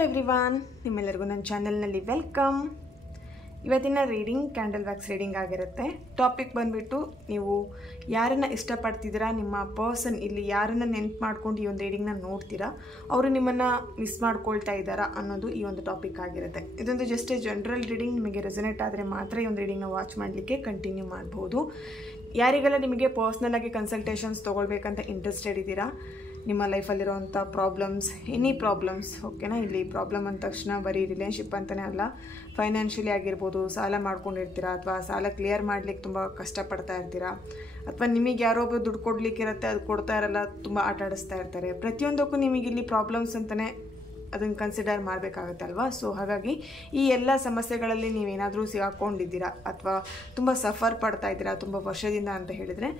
Hello everyone, ನಿಮ್ಮೆಲ್ಲರಿಗೂ ನನ್ನ ಚಾನಲ್ನಲ್ಲಿ ವೆಲ್ಕಮ್. ಇವತ್ತಿನ ರೀಡಿಂಗ್ ಕ್ಯಾಂಡಲ್ ವ್ಯಾಕ್ಸ್ ರೀಡಿಂಗ್ ಆಗಿರುತ್ತೆ. ಟಾಪಿಕ್ ಬಂದುಬಿಟ್ಟು ನೀವು ಯಾರನ್ನು ಇಷ್ಟಪಡ್ತಿದ್ದೀರಾ, ನಿಮ್ಮ ಪರ್ಸನ್ ಇಲ್ಲಿ ಯಾರನ್ನು ನೆನ್ಪು ಮಾಡ್ಕೊಂಡು ಈ ಒಂದು ರೀಡಿಂಗ್ನ ನೋಡ್ತೀರಾ, ಅವರು ನಿಮ್ಮನ್ನು ಮಿಸ್ ಮಾಡ್ಕೊಳ್ತಾ ಇದ್ದಾರಾ ಅನ್ನೋದು ಈ ಒಂದು ಟಾಪಿಕ್ ಆಗಿರುತ್ತೆ. ಇದೊಂದು ಜಸ್ಟ್ ಜನರಲ್ ರೀಡಿಂಗ್. ನಿಮಗೆ ರೆಸನೇಟ್ ಆದರೆ ಮಾತ್ರ ಈ ಒಂದು ರೀಡಿಂಗ್ನ ವಾಚ್ ಮಾಡಲಿಕ್ಕೆ ಕಂಟಿನ್ಯೂ ಮಾಡ್ಬೋದು. ಯಾರಿಗೆಲ್ಲ ನಿಮಗೆ ಪರ್ಸ್ನಲ್ ಆಗಿ ಕನ್ಸಲ್ಟೇಷನ್ಸ್ ತೊಗೊಳ್ಬೇಕಂತ ಇಂಟ್ರೆಸ್ಟೆಡ್ ಇದ್ದೀರಾ, ನಿಮ್ಮ ಲೈಫಲ್ಲಿರೋವಂಥ ಪ್ರಾಬ್ಲಮ್ಸ್, ಎನಿ ಪ್ರಾಬ್ಲಮ್ಸ್, ಓಕೆನಾ. ಇಲ್ಲಿ ಪ್ರಾಬ್ಲಮ್ ಅಂದ ತಕ್ಷಣ ಬರೀ ರಿಲೇಷನ್ಶಿಪ್ ಅಂತಲೇ ಅಲ್ಲ, ಫೈನಾನ್ಷಿಯಲಿ ಆಗಿರ್ಬೋದು, ಸಾಲ ಮಾಡ್ಕೊಂಡಿರ್ತೀರಾ ಅಥವಾ ಸಾಲ ಕ್ಲಿಯರ್ ಮಾಡಲಿಕ್ಕೆ ತುಂಬ ಕಷ್ಟಪಡ್ತಾ ಇರ್ತೀರಾ, ಅಥವಾ ನಿಮಗೆ ಯಾರೋ ಒಬ್ಬರು ದುಡ್ಡು ಕೊಡಲಿಕ್ಕಿರುತ್ತೆ, ಅದು ಕೊಡ್ತಾ ಇರಲ್ಲ, ತುಂಬ ಆಟ ಆಡಿಸ್ತಾ ಇರ್ತಾರೆ. ಪ್ರತಿಯೊಂದಕ್ಕೂ ನಿಮಗೆ ಇಲ್ಲಿ ಪ್ರಾಬ್ಲಮ್ಸ್ ಅಂತಲೇ ಅದನ್ನು ಕನ್ಸಿಡರ್ ಮಾಡಬೇಕಾಗತ್ತೆ ಅಲ್ವಾ. ಸೊ ಹಾಗಾಗಿ ಈ ಎಲ್ಲ ಸಮಸ್ಯೆಗಳಲ್ಲಿ ನೀವೇನಾದರೂ ಸಿಗಾಕೊಂಡಿದ್ದೀರಾ ಅಥವಾ ತುಂಬ ಸಫರ್ ಪಡ್ತಾ ಇದ್ದೀರಾ ತುಂಬ ವರ್ಷದಿಂದ ಅಂತ ಹೇಳಿದರೆ,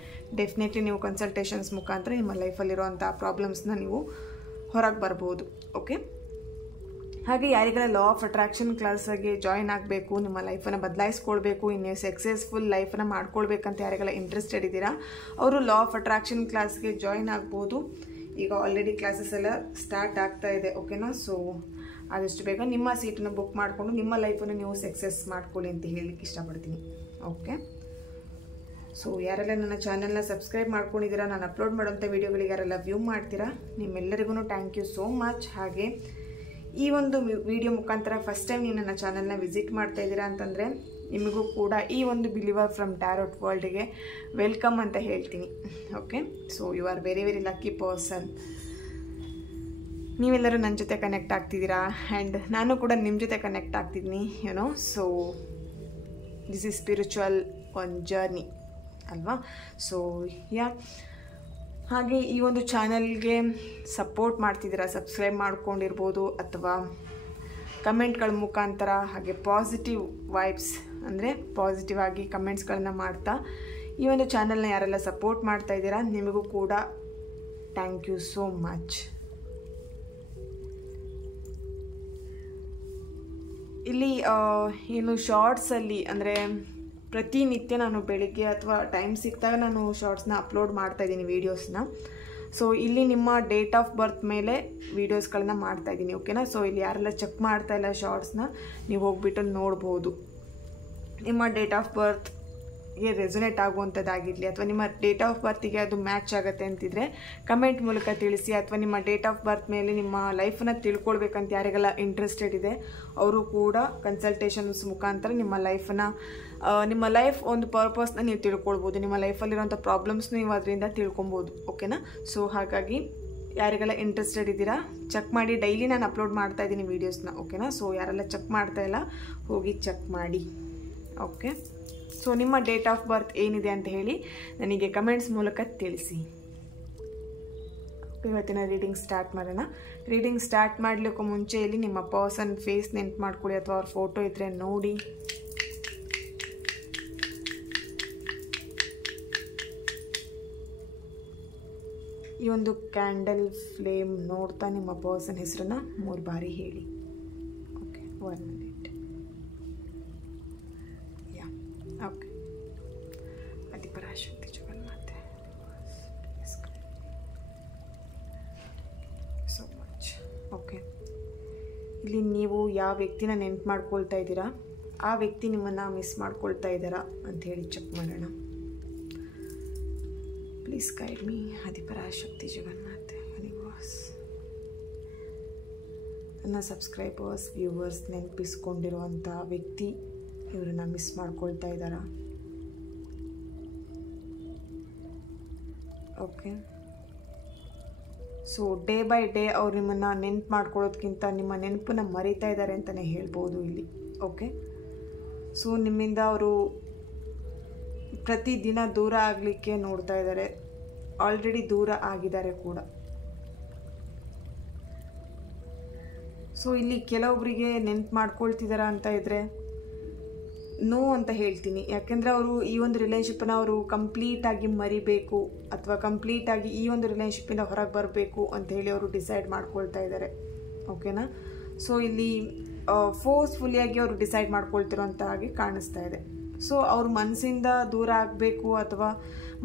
ಡೆಫಿನೆಟ್ಲಿ ನೀವು ಕನ್ಸಲ್ಟೇಷನ್ಸ್ ಮುಖಾಂತರ ನಿಮ್ಮ ಲೈಫಲ್ಲಿರೋವಂಥ ಪ್ರಾಬ್ಲಮ್ಸ್ನ ನೀವು ಹೊರಗೆ ಬರ್ಬೋದು. ಓಕೆ. ಹಾಗೆ ಯಾರಿಗೆಲ್ಲ ಲಾ ಆಫ್ ಅಟ್ರಾಕ್ಷನ್ ಕ್ಲಾಸಾಗಿ ಜಾಯಿನ್ ಆಗಬೇಕು, ನಿಮ್ಮ ಲೈಫನ್ನು ಬದಲಾಯಿಸ್ಕೊಳ್ಬೇಕು, ಇನ್ನು ಸಕ್ಸಸ್ಫುಲ್ ಲೈಫನ್ನು ಮಾಡ್ಕೊಳ್ಬೇಕಂತ ಯಾರಿಗೆಲ್ಲ ಇಂಟ್ರೆಸ್ಟೆಡ್ ಇದ್ದೀರಾ, ಅವರು ಲಾ ಆಫ್ ಅಟ್ರಾಕ್ಷನ್ ಕ್ಲಾಸ್ಗೆ ಜಾಯಿನ್ ಆಗ್ಬೋದು. ಈಗ ಆಲ್ರೆಡಿ ಕ್ಲಾಸಸ್ ಎಲ್ಲ ಸ್ಟಾರ್ಟ್ ಆಗ್ತಾ ಇದೆ, ಓಕೆನಾ. ಸೊ ಆದಷ್ಟು ಬೇಗ ನಿಮ್ಮ ಸೀಟನ್ನು ಬುಕ್ ಮಾಡಿಕೊಂಡು ನಿಮ್ಮ ಲೈಫನ್ನು ನೀವು ಸಕ್ಸಸ್ ಮಾಡ್ಕೊಳ್ಳಿ ಅಂತ ಹೇಳಲಿಕ್ಕೆ ಇಷ್ಟಪಡ್ತೀನಿ. ಓಕೆ. ಸೊ ಯಾರೆಲ್ಲ ನನ್ನ ಚಾನಲ್ನ ಸಬ್ಸ್ಕ್ರೈಬ್ ಮಾಡ್ಕೊಂಡಿದ್ದೀರಾ, ನಾನು ಅಪ್ಲೋಡ್ ಮಾಡೋಂಥ ವೀಡಿಯೋಗಳಿಗೆ ಯಾರೆಲ್ಲ ವ್ಯೂ ಮಾಡ್ತೀರಾ, ನಿಮ್ಮೆಲ್ಲರಿಗೂ ಥ್ಯಾಂಕ್ ಯು ಸೋ ಮಚ್. ಹಾಗೆ ಈ ಒಂದು ವಿಡಿಯೋ ಮುಖಾಂತರ ಫಸ್ಟ್ ಟೈಮ್ ನೀವು ನನ್ನ ಚಾನಲ್ನ ವಿಸಿಟ್ ಮಾಡ್ತಾ ಇದ್ದೀರಾ ಅಂತಂದರೆ ನಿಮಗೂ ಕೂಡ ಈ ಒಂದು ಬಿಲೀವರ್ ಫ್ರಮ್ ಟ್ಯಾರೋಟ್ ವರ್ಲ್ಡ್ಗೆ ವೆಲ್ಕಮ್ ಅಂತ ಹೇಳ್ತೀನಿ. Okay. So you are very very lucky person. ನೀವೆಲ್ಲರೂ ನನ್ನ ಜೊತೆ ಕನೆಕ್ಟ್ ಆಗ್ತಿದ್ದೀರಾ ಆ್ಯಂಡ್ ನಾನು ಕೂಡ ನಿಮ್ಮ ಜೊತೆ ಕನೆಕ್ಟ್ ಆಗ್ತಿದ್ದೀನಿ, you know. So this is spiritual one journey ಅಲ್ವಾ. ಸೊ ಹಾಗೆ ಈ ಒಂದು ಚಾನಲ್ಗೆ ಸಪೋರ್ಟ್ ಮಾಡ್ತಿದ್ದೀರಾ, ಸಬ್ಸ್ಕ್ರೈಬ್ ಮಾಡ್ಕೊಂಡಿರ್ಬೋದು ಅಥವಾ ಕಮೆಂಟ್ಗಳ ಮುಖಾಂತರ, ಹಾಗೆ ಪಾಸಿಟಿವ್ ವೈಬ್ಸ್ ಅಂದರೆ ಪಾಸಿಟಿವ್ ಆಗಿ ಕಮೆಂಟ್ಸ್ಗಳನ್ನ ಮಾಡ್ತಾ ಈ ಒಂದು ಚಾನಲ್ನ ಯಾರೆಲ್ಲ ಸಪೋರ್ಟ್ ಮಾಡ್ತಾ ಇದ್ದೀರಾ ನಿಮಗೂ ಕೂಡ ಥ್ಯಾಂಕ್ ಯು ಸೋ ಮಚ್. ಇಲ್ಲಿ ಏನು ಶಾರ್ಟ್ಸಲ್ಲಿ ಅಂದರೆ ಪ್ರತಿನಿತ್ಯ ನಾನು ಬೆಳಿಗ್ಗೆ ಅಥವಾ ಟೈಮ್ ಸಿಕ್ಕಿದಾಗ ನಾನು ಶಾರ್ಟ್ಸ್ನ ಅಪ್ಲೋಡ್ ಮಾಡ್ತಾಯಿದ್ದೀನಿ, ವೀಡಿಯೋಸ್ನ. ಸೊ ಇಲ್ಲಿ ನಿಮ್ಮ ಡೇಟ್ ಆಫ್ ಬರ್ತ್ ಮೇಲೆ ವೀಡಿಯೋಸ್ಗಳನ್ನ ಮಾಡ್ತಾಯಿದ್ದೀನಿ, ಓಕೆನಾ. ಸೊ ಇಲ್ಲಿ ಯಾರೆಲ್ಲ ಚೆಕ್ ಮಾಡ್ತಾ ಇಲ್ಲ ಶಾರ್ಟ್ಸ್ನ, ನೀವು ಹೋಗ್ಬಿಟ್ಟು ನೋಡ್ಬೋದು. ನಿಮ್ಮ ಡೇಟ್ ಆಫ್ ಬರ್ತ್ಗೆ ರೆಸೊನೇಟ್ ಆಗುವಂಥದ್ದಾಗಿರಲಿ ಅಥವಾ ನಿಮ್ಮ ಡೇಟ್ ಆಫ್ ಬರ್ತಿಗೆ ಅದು ಮ್ಯಾಚ್ ಆಗುತ್ತೆ ಅಂತಿದ್ರೆ ಕಮೆಂಟ್ ಮೂಲಕ ತಿಳಿಸಿ. ಅಥವಾ ನಿಮ್ಮ ಡೇಟ್ ಆಫ್ ಬರ್ತ್ ಮೇಲೆ ನಿಮ್ಮ ಲೈಫನ್ನು ತಿಳ್ಕೊಳ್ಬೇಕಂತ ಯಾರಿಗೆಲ್ಲ ಇಂಟ್ರೆಸ್ಟೆಡ್ ಇದೆ ಅವರು ಕೂಡ ಕನ್ಸಲ್ಟೇಷನ್ಸ್ ಮುಖಾಂತರ ನಿಮ್ಮ ಲೈಫ್ ಒಂದು ಪರ್ಪಸ್ನ ನೀವು ತಿಳ್ಕೊಳ್ಬೋದು, ನಿಮ್ಮ ಲೈಫಲ್ಲಿರೋಂಥ ಪ್ರಾಬ್ಲಮ್ಸ್ನ ನೀವು ಅದರಿಂದ ತಿಳ್ಕೊಬೋದು, ಓಕೆನಾ. ಸೊ ಹಾಗಾಗಿ ಯಾರಿಗೆಲ್ಲ ಇಂಟ್ರೆಸ್ಟೆಡ್ ಇದ್ದೀರಾ ಚೆಕ್ ಮಾಡಿ. ಡೈಲಿ ನಾನು ಅಪ್ಲೋಡ್ ಮಾಡ್ತಾ ಇದ್ದೀನಿ ವೀಡಿಯೋಸ್ನ, ಓಕೆನಾ. ಸೊ ಯಾರೆಲ್ಲ ಚೆಕ್ ಮಾಡ್ತಾ ಇಲ್ಲ ಹೋಗಿ ಚೆಕ್ ಮಾಡಿ. ಓಕೆ. ಸೊ ನಿಮ್ಮ ಡೇಟ್ ಆಫ್ ಬರ್ತ್ ಏನಿದೆ ಅಂತ ಹೇಳಿ ನನಗೆ ಕಮೆಂಟ್ಸ್ ಮೂಲಕ ತಿಳಿಸಿ. ಇವತ್ತಿನ ರೀಡಿಂಗ್ ಸ್ಟಾರ್ಟ್ ಮಾಡೋಣ. ರೀಡಿಂಗ್ ಸ್ಟಾರ್ಟ್ ಮಾಡಲಿಕ್ಕೂ ಮುಂಚೆ ಇಲ್ಲಿ ನಿಮ್ಮ ಪರ್ಸನ್ ಫೇಸ್ ನೆನ್ಪು ಮಾಡ್ಕೊಳ್ಳಿ ಅಥವಾ ಅವ್ರ ಫೋಟೋ ಇದ್ದರೆ ನೋಡಿ. ಈ ಒಂದು ಕ್ಯಾಂಡಲ್ ಫ್ಲೇಮ್ ನೋಡ್ತಾ ನಿಮ್ಮ ಪರ್ಸನ್ ಹೆಸರನ್ನ 3 ಬಾರಿ ಹೇಳಿ. ಓಕೆ. 1 minute. ಯಾ. ಓಕೆ. ಆದಿಪರಾಶಕ್ತಿ ಜಗನ್ಮಾತೆ ಸೋ ಮಚ್. ಓಕೆ. ಇಲ್ಲಿ ನೀವು ಯಾವ ವ್ಯಕ್ತಿನ ನೆನ್ಪು ಮಾಡ್ಕೊಳ್ತಾ ಇದ್ದೀರಾ, ಆ ವ್ಯಕ್ತಿ ನಿಮ್ಮನ್ನು ಮಿಸ್ ಮಾಡ್ಕೊಳ್ತಾ ಇದ್ದಾರಾ ಅಂತ ಹೇಳಿ ಚೆಕ್ ಮಾಡೋಣ. ಪ್ಲೀಸ್ ಗೈಡ್ ಮೀ ಆದಿಪರಾಶಕ್ತಿ ಜಗನ್ಮಾತೆ ಯೂನಿವರ್ಸ್. ನನ್ನ ಸಬ್ಸ್ಕ್ರೈಬರ್ಸ್, ವ್ಯೂವರ್ಸ್ ನೆನಪಿಸ್ಕೊಂಡಿರುವಂಥ ವ್ಯಕ್ತಿ ಇವರನ್ನು ಮಿಸ್ ಮಾಡ್ಕೊಳ್ತಾ ಇದ್ದಾರಾ? Okay. So day by day ಅವ್ರು ನಿಮ್ಮನ್ನು ನೆನ್ಪು ಮಾಡ್ಕೊಳ್ಳೋದಕ್ಕಿಂತ ನಿಮ್ಮ ನೆನಪನ್ನು ಮರೀತಾ ಇದ್ದಾರೆ ಅಂತಲೇ ಹೇಳ್ಬೋದು ಇಲ್ಲಿ, ಓಕೆ. ಸೊ ನಿಮ್ಮಿಂದ ಅವರು ಪ್ರತಿದಿನ ದೂರ ಆಗಲಿಕ್ಕೆ ನೋಡ್ತಾ ಇದ್ದಾರೆ, ಆಲ್ರೆಡಿ ದೂರ ಆಗಿದ್ದಾರೆ ಕೂಡ. ಸೊ ಇಲ್ಲಿ ಕೆಲವೊಬ್ಬರಿಗೆ ನೆನ್ಪು ಮಾಡ್ಕೊಳ್ತಿದ್ದಾರೆ ಅಂತ ಇದ್ದರೆ ನೋ ಅಂತ ಹೇಳ್ತೀನಿ. ಯಾಕೆಂದರೆ ಅವರು ಈ ಒಂದು ರಿಲೇಷನ್ಶಿಪ್ಪನ್ನು ಅವರು ಕಂಪ್ಲೀಟಾಗಿ ಮರಿಬೇಕು ಅಥವಾ ಕಂಪ್ಲೀಟಾಗಿ ಈ ಒಂದು ರಿಲೇಷನ್ಶಿಪ್ಪಿಂದ ಹೊರಗೆ ಬರಬೇಕು ಅಂತ ಹೇಳಿ ಅವರು ಡಿಸೈಡ್ ಮಾಡ್ಕೊಳ್ತಾ ಇದ್ದಾರೆ, ಓಕೆನಾ. ಸೊ ಇಲ್ಲಿ ಫೋರ್ಸ್ಫುಲ್ಲಿಯಾಗಿ ಅವರು ಡಿಸೈಡ್ ಮಾಡ್ಕೊಳ್ತಿರೋಂಥ ಹಾಗೆ ಕಾಣಿಸ್ತಾ ಇದೆ. ಸೊ ಅವ್ರ ಮನಸ್ಸಿಂದ ದೂರ ಆಗಬೇಕು ಅಥವಾ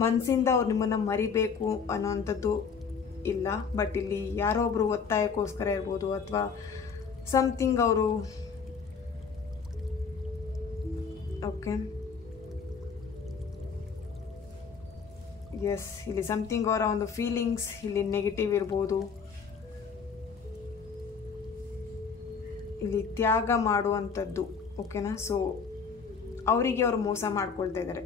ಮನಸ್ಸಿಂದ ಅವ್ರು ನಿಮ್ಮನ್ನು ಮರಿಬೇಕು ಅನ್ನೋವಂಥದ್ದು ಇಲ್ಲ. ಬಟ್ ಇಲ್ಲಿ ಯಾರೋ ಒಬ್ಬರು ಒತ್ತಾಯಕ್ಕೋಸ್ಕರ ಇರ್ಬೋದು ಅಥವಾ ಸಮಥಿಂಗ್ ಅವರು ಓಕೆ ಎಸ್, ಇಲ್ಲಿ ಸಮಥಿಂಗ್ ಅವರ ಒಂದು ಫೀಲಿಂಗ್ಸ್ ಇಲ್ಲಿ ನೆಗೆಟಿವ್ ಇರ್ಬೋದು. ಇಲ್ಲಿ ತ್ಯಾಗ ಮಾಡುವಂಥದ್ದು, ಓಕೆನಾ. ಸೊ ಅವರಿಗೆ ಅವರು ಮೋಸ ಮಾಡ್ಕೊಳ್ತಾ ಇದ್ದಾರೆ.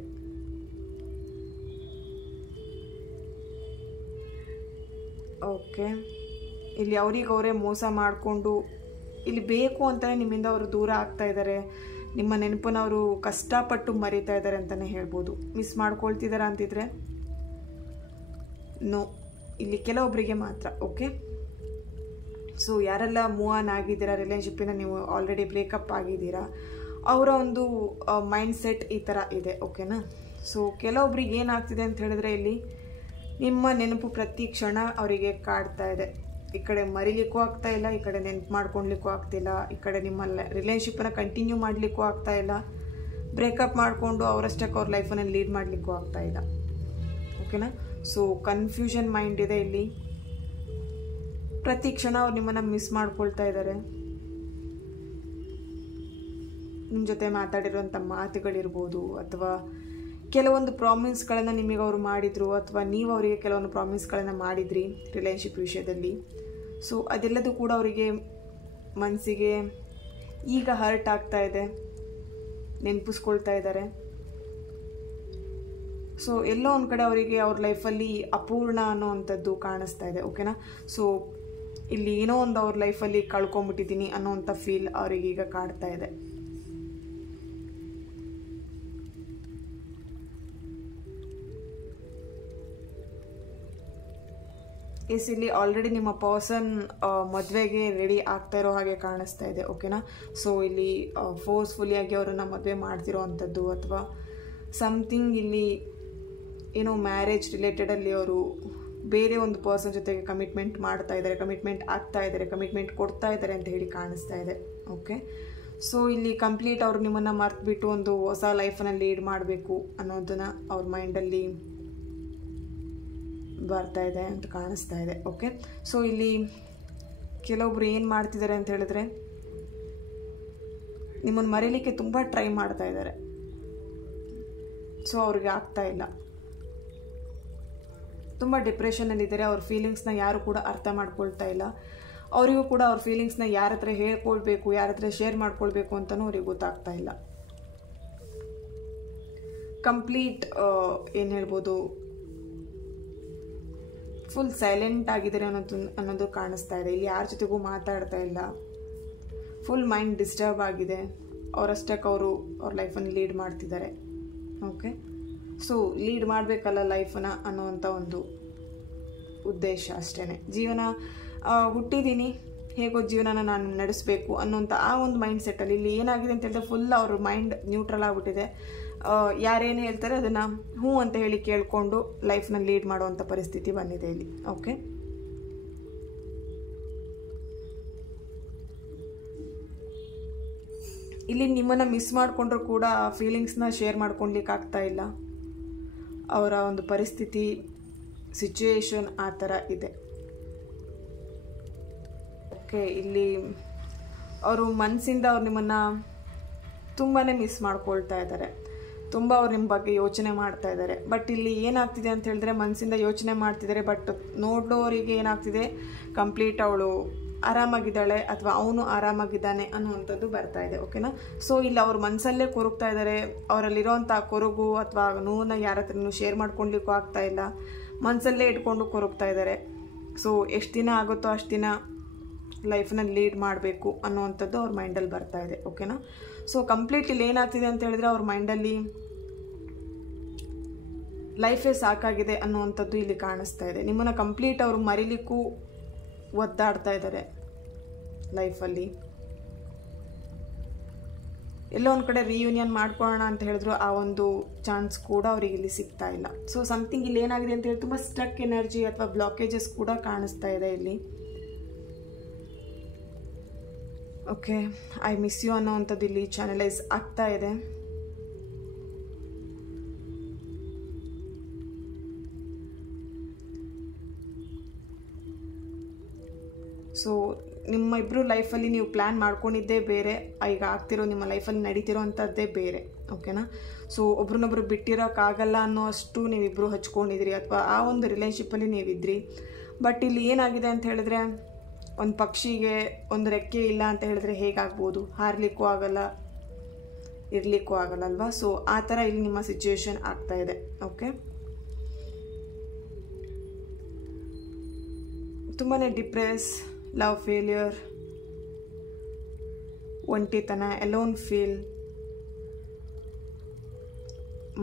ಓಕೆ, ಇಲ್ಲಿ ಅವ್ರಿಗೆ ಅವರೇ ಮೋಸ ಮಾಡಿಕೊಂಡು ಇಲ್ಲಿ ಬೇಕು ಅಂತಲೇ ನಿಮ್ಮಿಂದ ಅವರು ದೂರ ಆಗ್ತಾ ಇದ್ದಾರೆ. ನಿಮ್ಮ ನೆನಪನ್ನ ಅವರು ಕಷ್ಟಪಟ್ಟು ಮರಿತಾ ಇದ್ದಾರೆ ಅಂತಲೇ ಹೇಳ್ಬೋದು. ಮಿಸ್ ಮಾಡ್ಕೊಳ್ತಿದ್ದಾರೆ ಅಂತಿದ್ರೆ ನೋ, ಇಲ್ಲಿ ಕೆಲವೊಬ್ಬರಿಗೆ ಮಾತ್ರ. ಓಕೆ, ಸೊ ಯಾರೆಲ್ಲ ಮೂವ್ ಆನ್ ಆಗಿದ್ದೀರಾ, ರಿಲೇಶನ್ಶಿಪ್ಪಿನ ನೀವು ಆಲ್ರೆಡಿ ಬ್ರೇಕಪ್ ಆಗಿದ್ದೀರಾ, ಅವರ ಒಂದು ಮೈಂಡ್ ಸೆಟ್ ಈ ಥರ ಇದೆ. ಓಕೆನಾ. ಸೊ ಕೆಲವೊಬ್ರಿಗೆ ಏನಾಗ್ತಿದೆ ಅಂತ ಹೇಳಿದ್ರೆ ಇಲ್ಲಿ ನಿಮ್ಮ ನೆನಪು ಪ್ರತಿ ಕ್ಷಣ ಅವರಿಗೆ ಕಾಡ್ತಾ ಇದೆ. ಈ ಕಡೆ ಮರಿಲಿಕ್ಕೂ ಆಗ್ತಾ ಇಲ್ಲ, ಈ ಕಡೆ ನೆನಪು ಮಾಡ್ಕೊಳ್ಲಿಕ್ಕೂ ಆಗ್ತಿಲ್ಲ, ಈ ಕಡೆ ನಿಮ್ಮ ರಿಲೇಶನ್ಶಿಪ್ಪನ್ನ ಕಂಟಿನ್ಯೂ ಮಾಡಲಿಕ್ಕೂ ಆಗ್ತಾ ಇಲ್ಲ, ಬ್ರೇಕಪ್ ಮಾಡಿಕೊಂಡು ಅವರಷ್ಟಕ್ಕೆ ಅವ್ರ ಲೈಫನ್ನು ಲೀಡ್ ಮಾಡಲಿಕ್ಕೂ ಆಗ್ತಾ ಇಲ್ಲ. ಓಕೆನಾ. ಸೊ ಕನ್ಫ್ಯೂಷನ್ ಮೈಂಡ್ ಇದೆ ಇಲ್ಲಿ. ಪ್ರತಿ ಕ್ಷಣ ಅವ್ರು ನಿಮ್ಮನ್ನು ಮಿಸ್ ಮಾಡ್ಕೊಳ್ತಾ ಇದ್ದಾರೆ. ನಿಮ್ಮ ಜೊತೆ ಮಾತಾಡಿರೋಂಥ ಮಾತುಗಳಿರ್ಬೋದು, ಅಥವಾ ಕೆಲವೊಂದು ಪ್ರಾಮಿಸ್ಗಳನ್ನು ನಿಮಗೆ ಅವರು ಮಾಡಿದರು, ಅಥವಾ ನೀವು ಅವರಿಗೆ ಕೆಲವೊಂದು ಪ್ರಾಮಿಸ್ಗಳನ್ನು ಮಾಡಿದ್ರಿ ರಿಲೇಶನ್ಶಿಪ್ ವಿಷಯದಲ್ಲಿ. ಸೊ ಅದೆಲ್ಲದೂ ಕೂಡ ಅವರಿಗೆ ಮನಸ್ಸಿಗೆ ಈಗ ಹರ್ಟ್ ಆಗ್ತಾ ಇದೆ, ನೆನಪಿಸ್ಕೊಳ್ತಾ ಇದ್ದಾರೆ. ಸೊ ಎಲ್ಲೋ ಒಂದು ಕಡೆ ಅವರಿಗೆ ಅವ್ರ ಲೈಫಲ್ಲಿ ಅಪೂರ್ಣ ಅನ್ನೋವಂಥದ್ದು ಕಾಣಿಸ್ತಾ ಇದೆ. ಓಕೆನಾ. ಸೊ ಇಲ್ಲಿ ಏನೋ ಒಂದು ಅವ್ರ ಲೈಫಲ್ಲಿ ಕಳ್ಕೊಂಬಿಟ್ಟಿದ್ದೀನಿ ಅನ್ನೋವಂಥ ಫೀಲ್ ಅವರಿಗೆ ಈಗ ಕಾಡ್ತಾ ಇದೆ. ಇಲ್ಲಿ ಆಲ್ರೆಡಿ ನಿಮ್ಮ ಪರ್ಸನ್ ಮದುವೆಗೆ ರೆಡಿ ಆಗ್ತಾ ಇರೋ ಹಾಗೆ ಕಾಣಿಸ್ತಾ ಇದೆ. ಓಕೆನಾ. ಸೊ ಇಲ್ಲಿ ಫೋರ್ಸ್ಫುಲಿಯಾಗಿ ಅವರನ್ನು ಮದುವೆ ಮಾಡ್ತಿರೋ ಅಂಥದ್ದು, ಅಥವಾ ಸಮಥಿಂಗ್ ಇಲ್ಲಿ ಏನೋ ಮ್ಯಾರೇಜ್ ರಿಲೇಟೆಡಲ್ಲಿ ಅವರು ಬೇರೆ ಒಂದು ಪರ್ಸನ್ ಜೊತೆಗೆ ಕಮಿಟ್ಮೆಂಟ್ ಮಾಡ್ತಾ ಇದ್ದಾರೆ, ಕಮಿಟ್ಮೆಂಟ್ ಆಗ್ತಾ ಇದ್ದಾರೆ, ಕಮಿಟ್ಮೆಂಟ್ ಕೊಡ್ತಾ ಇದ್ದಾರೆ ಅಂತ ಹೇಳಿ ಕಾಣಿಸ್ತಾ ಇದೆ. ಓಕೆ. ಸೊ ಇಲ್ಲಿ ಕಂಪ್ಲೀಟ್ ಅವರು ನಿಮ್ಮನ್ನು ಮರೆತುಬಿಟ್ಟು ಒಂದು ಹೊಸ ಲೈಫನ್ನು ಲೀಡ್ ಮಾಡಬೇಕು ಅನ್ನೋದನ್ನು ಅವ್ರ ಮೈಂಡಲ್ಲಿ ಬರ್ತಾ ಇದೆ ಅಂತ ಕಾಣಿಸ್ತಾ ಇದೆ. ಓಕೆ. ಸೊ ಇಲ್ಲಿ ಕೆಲವೊಬ್ರು ಏನು ಮಾಡ್ತಿದ್ದಾರೆ ಅಂತ ಹೇಳಿದ್ರೆ ನಿಮ್ಮನ್ನು ಮರೀಲಿಕ್ಕೆ ತುಂಬ ಟ್ರೈ ಮಾಡ್ತಾ ಇದ್ದಾರೆ. ಸೊ ಅವ್ರಿಗೆ ಆಗ್ತಾ ಇಲ್ಲ, ತುಂಬ ಡಿಪ್ರೆಷನ್ನಲ್ಲಿದ್ದಾರೆ. ಅವ್ರ ಫೀಲಿಂಗ್ಸ್ನ ಯಾರು ಕೂಡ ಅರ್ಥ ಮಾಡ್ಕೊಳ್ತಾ ಇಲ್ಲ. ಅವರಿಗೂ ಕೂಡ ಅವ್ರ ಫೀಲಿಂಗ್ಸ್ನ ಯಾರ ಹತ್ರ ಹೇಳ್ಕೊಳ್ಬೇಕು, ಯಾರ ಹತ್ರ ಶೇರ್ ಮಾಡ್ಕೊಳ್ಬೇಕು ಅಂತಲೂ ಅವ್ರಿಗೆ ಗೊತ್ತಾಗ್ತಾ ಇಲ್ಲ. ಕಂಪ್ಲೀಟ್ ಏನು ಹೇಳ್ಬೋದು, ಫುಲ್ ಸೈಲೆಂಟ್ ಆಗಿದ್ದಾರೆ ಅನ್ನೋದು ಕಾಣಿಸ್ತಾ ಇದೆ. ಇಲ್ಲಿ ಯಾರ ಜೊತೆಗೂ ಮಾತಾಡ್ತಾ ಇಲ್ಲ, ಫುಲ್ ಮೈಂಡ್ ಡಿಸ್ಟರ್ಬ್ ಆಗಿದೆ. ಅವರಷ್ಟಕ್ಕೆ ಅವರು ಅವ್ರ ಲೈಫನ್ನು ಲೀಡ್ ಮಾಡ್ತಿದ್ದಾರೆ. ಓಕೆ. ಸೊ ಲೀಡ್ ಮಾಡಬೇಕಲ್ಲ ಲೈಫನ್ನು ಅನ್ನೋವಂಥ ಒಂದು ಉದ್ದೇಶ ಅಷ್ಟೇ. ಜೀವನ ಹುಟ್ಟಿದ್ದೀನಿ, ಹೇಗೋ ಜೀವನನ ನಾನು ನಡೆಸಬೇಕು ಅನ್ನೋಂಥ ಆ ಒಂದು ಮೈಂಡ್ ಸೆಟ್ಟಲ್ಲಿ ಇಲ್ಲಿ ಏನಾಗಿದೆ ಅಂತ ಹೇಳಿದ್ರೆ ಫುಲ್ ಅವ್ರ ಮೈಂಡ್ ನ್ಯೂಟ್ರಲ್ ಆಗಿಬಿಟ್ಟಿದೆ. ಯಾರೇನು ಹೇಳ್ತಾರೆ ಅದನ್ನು ಹ್ಞೂ ಅಂತ ಹೇಳಿ ಕೇಳಿಕೊಂಡು ಲೈಫ್ನ ಲೀಡ್ ಮಾಡುವಂಥ ಪರಿಸ್ಥಿತಿ ಬಂದಿದೆ ಇಲ್ಲಿ. ಓಕೆ. ಇಲ್ಲಿ ನಿಮ್ಮನ್ನು ಮಿಸ್ ಮಾಡಿಕೊಂಡ್ರೂ ಕೂಡ ಫೀಲಿಂಗ್ಸ್ನ ಶೇರ್ ಮಾಡ್ಕೊಳ್ಲಿಕ್ಕೆ ಆಗ್ತಾ ಇಲ್ಲ. ಅವರ ಒಂದು ಪರಿಸ್ಥಿತಿ, ಸಿಚುವೇಶನ್ ಆ ಥರ ಇದೆ. ಓಕೆ. ಇಲ್ಲಿ ಅವರು ಮನಸ್ಸಿಂದ ಅವ್ರು ನಿಮ್ಮನ್ನು ತುಂಬಾ ಮಿಸ್ ಮಾಡ್ಕೊಳ್ತಾ ಇದ್ದಾರೆ, ತುಂಬ ಅವ್ರು ನಿಮ್ಮ ಬಗ್ಗೆ ಯೋಚನೆ ಮಾಡ್ತಾ ಇದ್ದಾರೆ. ಬಟ್ ಇಲ್ಲಿ ಏನಾಗ್ತಿದೆ ಅಂತ ಹೇಳಿದ್ರೆ ಮನಸ್ಸಿಂದ ಯೋಚನೆ ಮಾಡ್ತಿದ್ದಾರೆ, ಬಟ್ ನೋಡೋರಿಗೆ ಏನಾಗ್ತಿದೆ, ಕಂಪ್ಲೀಟ್ ಅವಳು ಆರಾಮಾಗಿದ್ದಾಳೆ ಅಥವಾ ಅವನು ಆರಾಮಾಗಿದ್ದಾನೆ ಅನ್ನುವಂಥದ್ದು ಬರ್ತಾ ಇದೆ. ಓಕೆನಾ. ಸೊ ಇಲ್ಲಿ ಅವ್ರ ಮನಸ್ಸಲ್ಲೇ ಕೊರಗ್ತಾ ಇದ್ದಾರೆ. ಅವರಲ್ಲಿರೋವಂಥ ಕೊರಗು ಅಥವಾ ನೋವನ್ನ ಯಾರ ಹತ್ರನೂ ಶೇರ್ ಮಾಡ್ಕೊಳ್ಲಿಕ್ಕೂ ಆಗ್ತಾ ಇಲ್ಲ, ಮನಸ್ಸಲ್ಲೇ ಇಟ್ಕೊಂಡು ಕೊರಗ್ತಾ ಇದ್ದಾರೆ. ಸೊ ಎಷ್ಟು ದಿನ ಆಗುತ್ತೋ ಅಷ್ಟು ದಿನ ಲೈಫ್ನ ಲೀಡ್ ಮಾಡಬೇಕು ಅನ್ನುವಂಥದ್ದು ಅವ್ರ ಮೈಂಡಲ್ಲಿ ಬರ್ತಾ ಇದೆ. ಓಕೆನಾ. ಸೊ ಕಂಪ್ಲೀಟ್ ಇಲ್ಲಿ ಏನಾಗ್ತಿದೆ ಅಂತ ಹೇಳಿದ್ರೆ ಅವ್ರ ಮೈಂಡಲ್ಲಿ ಲೈಫೇ ಸಾಕಾಗಿದೆ ಅನ್ನುವಂಥದ್ದು ಇಲ್ಲಿ ಕಾಣಿಸ್ತಾ ಇದೆ. ನಿಮ್ಮನ್ನು ಕಂಪ್ಲೀಟ್ ಅವರು ಮರಿಲಿಕ್ಕೂ ಒದ್ದಾಡ್ತಾ ಇದ್ದಾರೆ ಲೈಫಲ್ಲಿ. ಎಲ್ಲೋ ಒಂದು ಕಡೆ ರಿಯೂನಿಯನ್ ಮಾಡ್ಕೊಳ್ಳೋಣ ಅಂತ ಹೇಳಿದ್ರು ಆ ಒಂದು ಚಾನ್ಸ್ ಕೂಡ ಅವ್ರಿಗೆ ಇಲ್ಲಿ ಸಿಗ್ತಾ ಇಲ್ಲ. ಸೊ ಸಮಥಿಂಗ್ ಇಲ್ಲಿ ಏನಾಗಿದೆ ಅಂತ ಹೇಳಿ ತುಂಬ ಸ್ಟ್ರಕ್ ಎನರ್ಜಿ ಅಥವಾ ಬ್ಲಾಕೇಜಸ್ ಕೂಡ ಕಾಣಿಸ್ತಾ ಇದೆ ಇಲ್ಲಿ. ಓಕೆ. ಐ ಮಿಸ್ ಯು ಅನ್ನೋವಂಥದ್ದು ಇಲ್ಲಿ ಚಾನಲೈಸ್ ಆಗ್ತಾ ಇದೆ. ಸೊ ನಿಮ್ಮ ಇಬ್ಬರು ಲೈಫಲ್ಲಿ ನೀವು ಪ್ಲ್ಯಾನ್ ಮಾಡ್ಕೊಂಡಿದ್ದೇ ಬೇರೆ, ಈಗ ಆಗ್ತಿರೋ ನಿಮ್ಮ ಲೈಫಲ್ಲಿ ನಡೀತಿರೋ ಅಂಥದ್ದೇ ಬೇರೆ. ಓಕೆನಾ? ಸೊ ಒಬ್ರನ್ನೊಬ್ರು ಬಿಟ್ಟಿರೋಕ್ಕಾಗಲ್ಲ ಅನ್ನೋ ಅಷ್ಟು ನೀವಿಬ್ಬರು ಹಚ್ಕೊಂಡಿದ್ರಿ, ಅಥವಾ ಆ ಒಂದು ರಿಲೇಷನ್ಶಿಪ್ಪಲ್ಲಿ ನೀವಿದ್ರಿ. ಬಟ್ ಇಲ್ಲಿ ಏನಾಗಿದೆ ಅಂತ ಹೇಳಿದ್ರೆ, ಒಂದು ಪಕ್ಷಿಗೆ ಒಂದು ರೆಕ್ಕೆ ಇಲ್ಲ ಅಂತ ಹೇಳಿದ್ರೆ ಹೇಗಾಗ್ಬೋದು? ಹಾರಲಿಕ್ಕೂ ಆಗಲ್ಲ, ಇರಲಿಕ್ಕೂ ಆಗಲ್ಲ ಅಲ್ವಾ? ಸೊ ಆ ಥರ ಇಲ್ಲಿ ನಿಮ್ಮ ಸಿಚುವೇಶನ್ ಆಗ್ತಾ ಇದೆ. ಓಕೆ, ತುಂಬಾ ಡಿಪ್ರೆಸ್, ಲವ್ ಫೇಲ್ಯೂರ್, ಒಂಟಿತನ, Elon feel,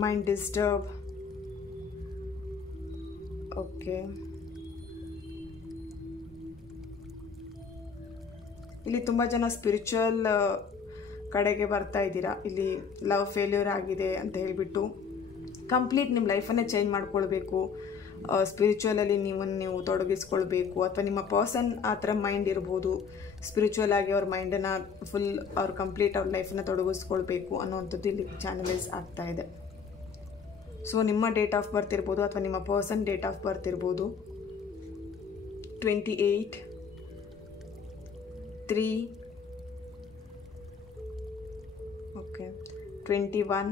mind disturb. Okay, ಇಲ್ಲಿ ತುಂಬ ಜನ ಸ್ಪಿರಿಚುವಲ್ ಕಡೆಗೆ ಬರ್ತಾ ಇದ್ದೀರಾ. ಇಲ್ಲಿ ಲವ್ ಫೇಲ್ಯೂರ್ ಆಗಿದೆ ಅಂತ ಹೇಳಿಬಿಟ್ಟು ಕಂಪ್ಲೀಟ್ ನಿಮ್ಮ ಲೈಫನ್ನೇ ಚೇಂಜ್ ಮಾಡ್ಕೊಳ್ಬೇಕು, ಸ್ಪಿರಿಚುವಲಲ್ಲಿ ನೀವು ತೊಡಗಿಸ್ಕೊಳ್ಬೇಕು, ಅಥವಾ ನಿಮ್ಮ ಪರ್ಸನ್ ಆ ಥರ ಮೈಂಡ್ ಇರ್ಬೋದು, ಸ್ಪಿರಿಚುವಲ್ ಆಗಿ ಅವ್ರ ಮೈಂಡನ್ನು ಫುಲ್ ಅವ್ರು ಕಂಪ್ಲೀಟ್ ಅವ್ರ ಲೈಫನ್ನು ತೊಡಗಿಸ್ಕೊಳ್ಬೇಕು ಅನ್ನೋವಂಥದ್ದು ಇಲ್ಲಿ ಚಾನಲೈಸ್ ಆಗ್ತಾ ಇದೆ. ಸೊ ನಿಮ್ಮ ಡೇಟ್ ಆಫ್ ಬರ್ತ್ ಇರ್ಬೋದು, ಅಥವಾ ನಿಮ್ಮ ಪರ್ಸನ್ ಡೇಟ್ ಆಫ್ ಬರ್ತ್ ಇರ್ಬೋದು. 28, 3, ಓಕೆ, 21,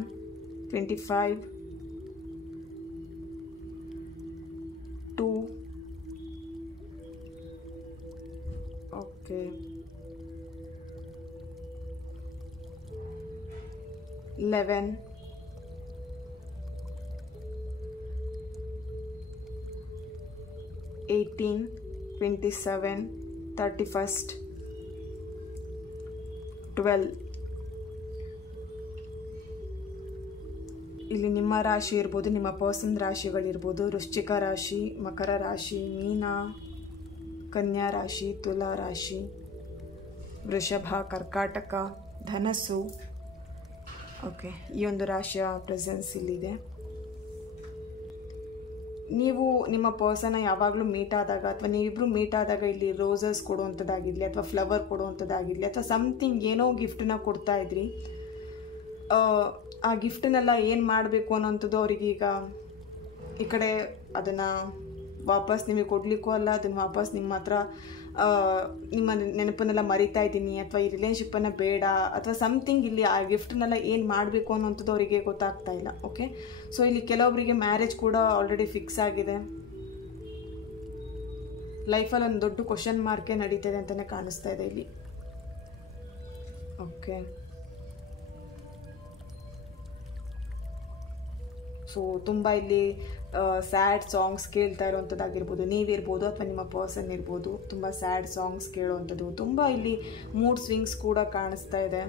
25, 2, ಓಕೆ, 11, 18, 27, 31st, 12. ಇಲ್ಲಿ ನಿಮ್ಮ ರಾಶಿ ಇರ್ಬೋದು, ನಿಮ್ಮ ಪರ್ಸನ್ ರಾಶಿಗಳಿರ್ಬೋದು. ವೃಶ್ಚಿಕ ರಾಶಿ, ಮಕರ ರಾಶಿ, ಮೀನ, ಕನ್ಯಾ ರಾಶಿ, ತುಲಾ ರಾಶಿ, ವೃಷಭ, ಕರ್ಕಾಟಕ, ಧನಸ್ಸು. ಓಕೆ, ಈ ಒಂದು ರಾಶಿಯ ಪ್ರೆಸೆನ್ಸ್ ಇಲ್ಲಿದೆ. ನೀವು ನಿಮ್ಮ ಪರ್ಸನ್ನ ಯಾವಾಗಲೂ ಮೀಟ್ ಆದಾಗ, ಅಥವಾ ನೀವಿಬ್ಬರು ಮೀಟ್ ಆದಾಗ ಇಲ್ಲಿ ರೋಸಸ್ ಕೊಡುವಂಥದ್ದಾಗಿರಲಿ, ಅಥವಾ ಫ್ಲವರ್ ಕೊಡುವಂಥದ್ದಾಗಿರಲಿ, ಅಥವಾ ಸಮಥಿಂಗ್ ಏನೋ ಗಿಫ್ಟನ್ನ ಕೊಡ್ತಾ ಇದ್ರಿ. ಆ ಗಿಫ್ಟನ್ನೆಲ್ಲ ಏನು ಮಾಡಬೇಕು ಅನ್ನೋಂಥದ್ದು ಅವರಿಗೆ ಈಗ ಈ ಕಡೆ ಅದನ್ನು ವಾಪಸ್ ನಿಮಗೆ ಕೊಡಲಿಕ್ಕೂ ಅಲ್ಲ, ಅದನ್ನು ವಾಪಸ್ ನಿಮ್ಮ ಹತ್ರ ನಿಮ್ಮ ನೆನಪನ್ನೆಲ್ಲ ಮರಿತಾ ಇದ್ದೀನಿ, ಅಥವಾ ಈ ರಿಲೇಷನ್ಶಿಪ್ಪನ್ನು ಬೇಡ, ಅಥವಾ ಸಮಥಿಂಗ್ ಇಲ್ಲಿ ಆ ಗಿಫ್ಟನ್ನೆಲ್ಲ ಏನು ಮಾಡಬೇಕು ಅನ್ನೋಂಥದ್ದು ಅವರಿಗೆ ಗೊತ್ತಾಗ್ತಾ ಇಲ್ಲ. ಓಕೆ, ಸೊ ಇಲ್ಲಿ ಕೆಲವೊಬ್ಬರಿಗೆ ಮ್ಯಾರೇಜ್ ಕೂಡ ಆಲ್ರೆಡಿ ಫಿಕ್ಸ್ ಆಗಿದೆ. ಲೈಫಲ್ಲಿ ಒಂದು ದೊಡ್ಡ ಕ್ವಶನ್ ಮಾರ್ಕೇ ನಡೀತಿದೆ ಅಂತಲೇ ಕಾಣಿಸ್ತಾ ಇದೆ ಇಲ್ಲಿ. ಓಕೆ, ಸೊ ತುಂಬ ಇಲ್ಲಿ ಸ್ಯಾಡ್ ಸಾಂಗ್ಸ್ ಕೇಳ್ತಾ ಇರೋವಂಥದ್ದಾಗಿರ್ಬೋದು, ನೀವಿರ್ಬೋದು ಅಥವಾ ನಿಮ್ಮ ಪರ್ಸನ್ ಇರ್ಬೋದು. ತುಂಬ ಸ್ಯಾಡ್ ಸಾಂಗ್ಸ್ ಕೇಳೋವಂಥದ್ದು, ತುಂಬ ಇಲ್ಲಿ ಮೂಡ್ ಸ್ವಿಂಗ್ಸ್ ಕೂಡ ಕಾಣಿಸ್ತಾ ಇದೆ.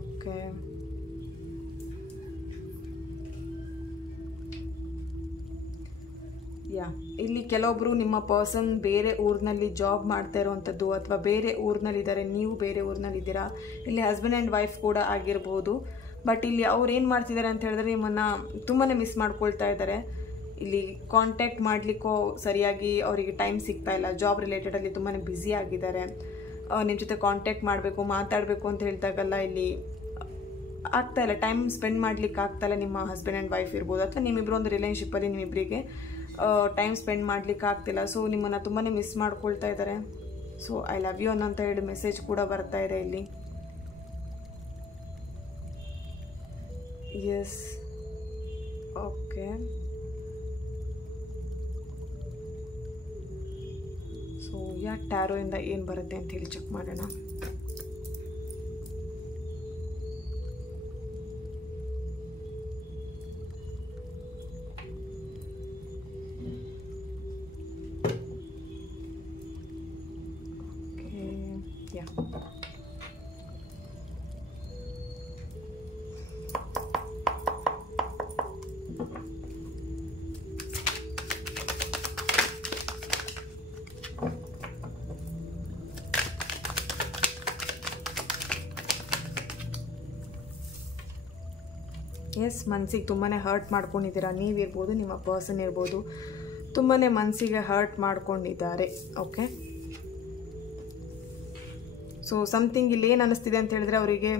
ಓಕೆ, ಇಲ್ಲಿ ಕೆಲವೊಬ್ರು ನಿಮ್ಮ ಪರ್ಸನ್ ಬೇರೆ ಊರಿನಲ್ಲಿ ಜಾಬ್ ಮಾಡ್ತಾ ಇರೋವಂಥದ್ದು, ಅಥವಾ ಬೇರೆ ಊರಿನಲ್ಲಿದ್ದಾರೆ, ನೀವು ಬೇರೆ ಊರಿನಲ್ಲಿದ್ದೀರಾ. ಇಲ್ಲಿ ಹಸ್ಬೆಂಡ್ ಆ್ಯಂಡ್ ವೈಫ್ ಕೂಡ ಆಗಿರ್ಬೋದು. ಬಟ್ ಇಲ್ಲಿ ಅವ್ರು ಏನು ಮಾಡ್ತಿದ್ದಾರೆ ಅಂತ ಹೇಳಿದ್ರೆ, ನಿಮ್ಮನ್ನು ತುಂಬಾ ಮಿಸ್ ಮಾಡ್ಕೊಳ್ತಾ ಇದ್ದಾರೆ. ಇಲ್ಲಿ ಕಾಂಟ್ಯಾಕ್ಟ್ ಮಾಡಲಿಕ್ಕೂ ಸರಿಯಾಗಿ ಅವರಿಗೆ ಟೈಮ್ ಸಿಗ್ತಾ ಇಲ್ಲ. ಜಾಬ್ ರಿಲೇಟೆಡಲ್ಲಿ ತುಂಬಾ ಬ್ಯುಸಿ ಆಗಿದ್ದಾರೆ. ನಿಮ್ಮ ಜೊತೆ ಕಾಂಟ್ಯಾಕ್ಟ್ ಮಾಡಬೇಕು, ಮಾತಾಡಬೇಕು ಅಂತ ಹೇಳಿದಾಗಲ್ಲ ಇಲ್ಲಿ ಆಗ್ತಾಯಿಲ್ಲ, ಟೈಮ್ ಸ್ಪೆಂಡ್ ಮಾಡಲಿಕ್ಕೆ ಆಗ್ತಾಯಿಲ್ಲ. ನಿಮ್ಮ ಹಸ್ಬೆಂಡ್ ಆ್ಯಂಡ್ ವೈಫ್ ಇರ್ಬೋದು, ಅಥವಾ ನಿಮ್ಮಿಬ್ಬರು ಒಂದು ರಿಲೇಷನ್ಶಿಪ್ಪಲ್ಲಿ ನಿಮ್ಮಿಬ್ಬರಿಗೆ ಟೈಮ್ ಸ್ಪೆಂಡ್ ಮಾಡಲಿಕ್ಕೆ ಆಗ್ತಿಲ್ಲ. ಸೊ ನಿಮ್ಮನ್ನು ತುಂಬಾ ಮಿಸ್ ಮಾಡ್ಕೊಳ್ತಾ ಇದ್ದಾರೆ. ಸೊ ಐ ಲವ್ ಯು ಅನ್ನೋಂತ ಹೇಳಿ ಮೆಸೇಜ್ ಕೂಡ ಬರ್ತಾ ಇದೆ ಇಲ್ಲಿ. ಎಸ್, ಓಕೆ, ಸೊ ಟ್ಯಾರೋಯಿಂದ ಏನು ಬರುತ್ತೆ ಅಂತ ಹೇಳಿ ಚೆಕ್ ಮಾಡೋಣ. ಎಸ್, ಮನಸ್ಸಿಗೆ ತುಂಬಾ ಹರ್ಟ್ ಮಾಡ್ಕೊಂಡಿದ್ದೀರಾ. ನೀವಿರ್ಬೋದು, ನಿಮ್ಮ ಪರ್ಸನ್ ಇರ್ಬೋದು, ತುಂಬಾ ಮನಸ್ಸಿಗೆ ಹರ್ಟ್ ಮಾಡ್ಕೊಂಡಿದ್ದಾರೆ. ಓಕೆ, ಸೊ ಸಮಥಿಂಗ್ ಇಲ್ಲಿ ಏನು ಅನ್ನಿಸ್ತಿದೆ ಅಂತ ಹೇಳಿದ್ರೆ, ಅವರಿಗೆ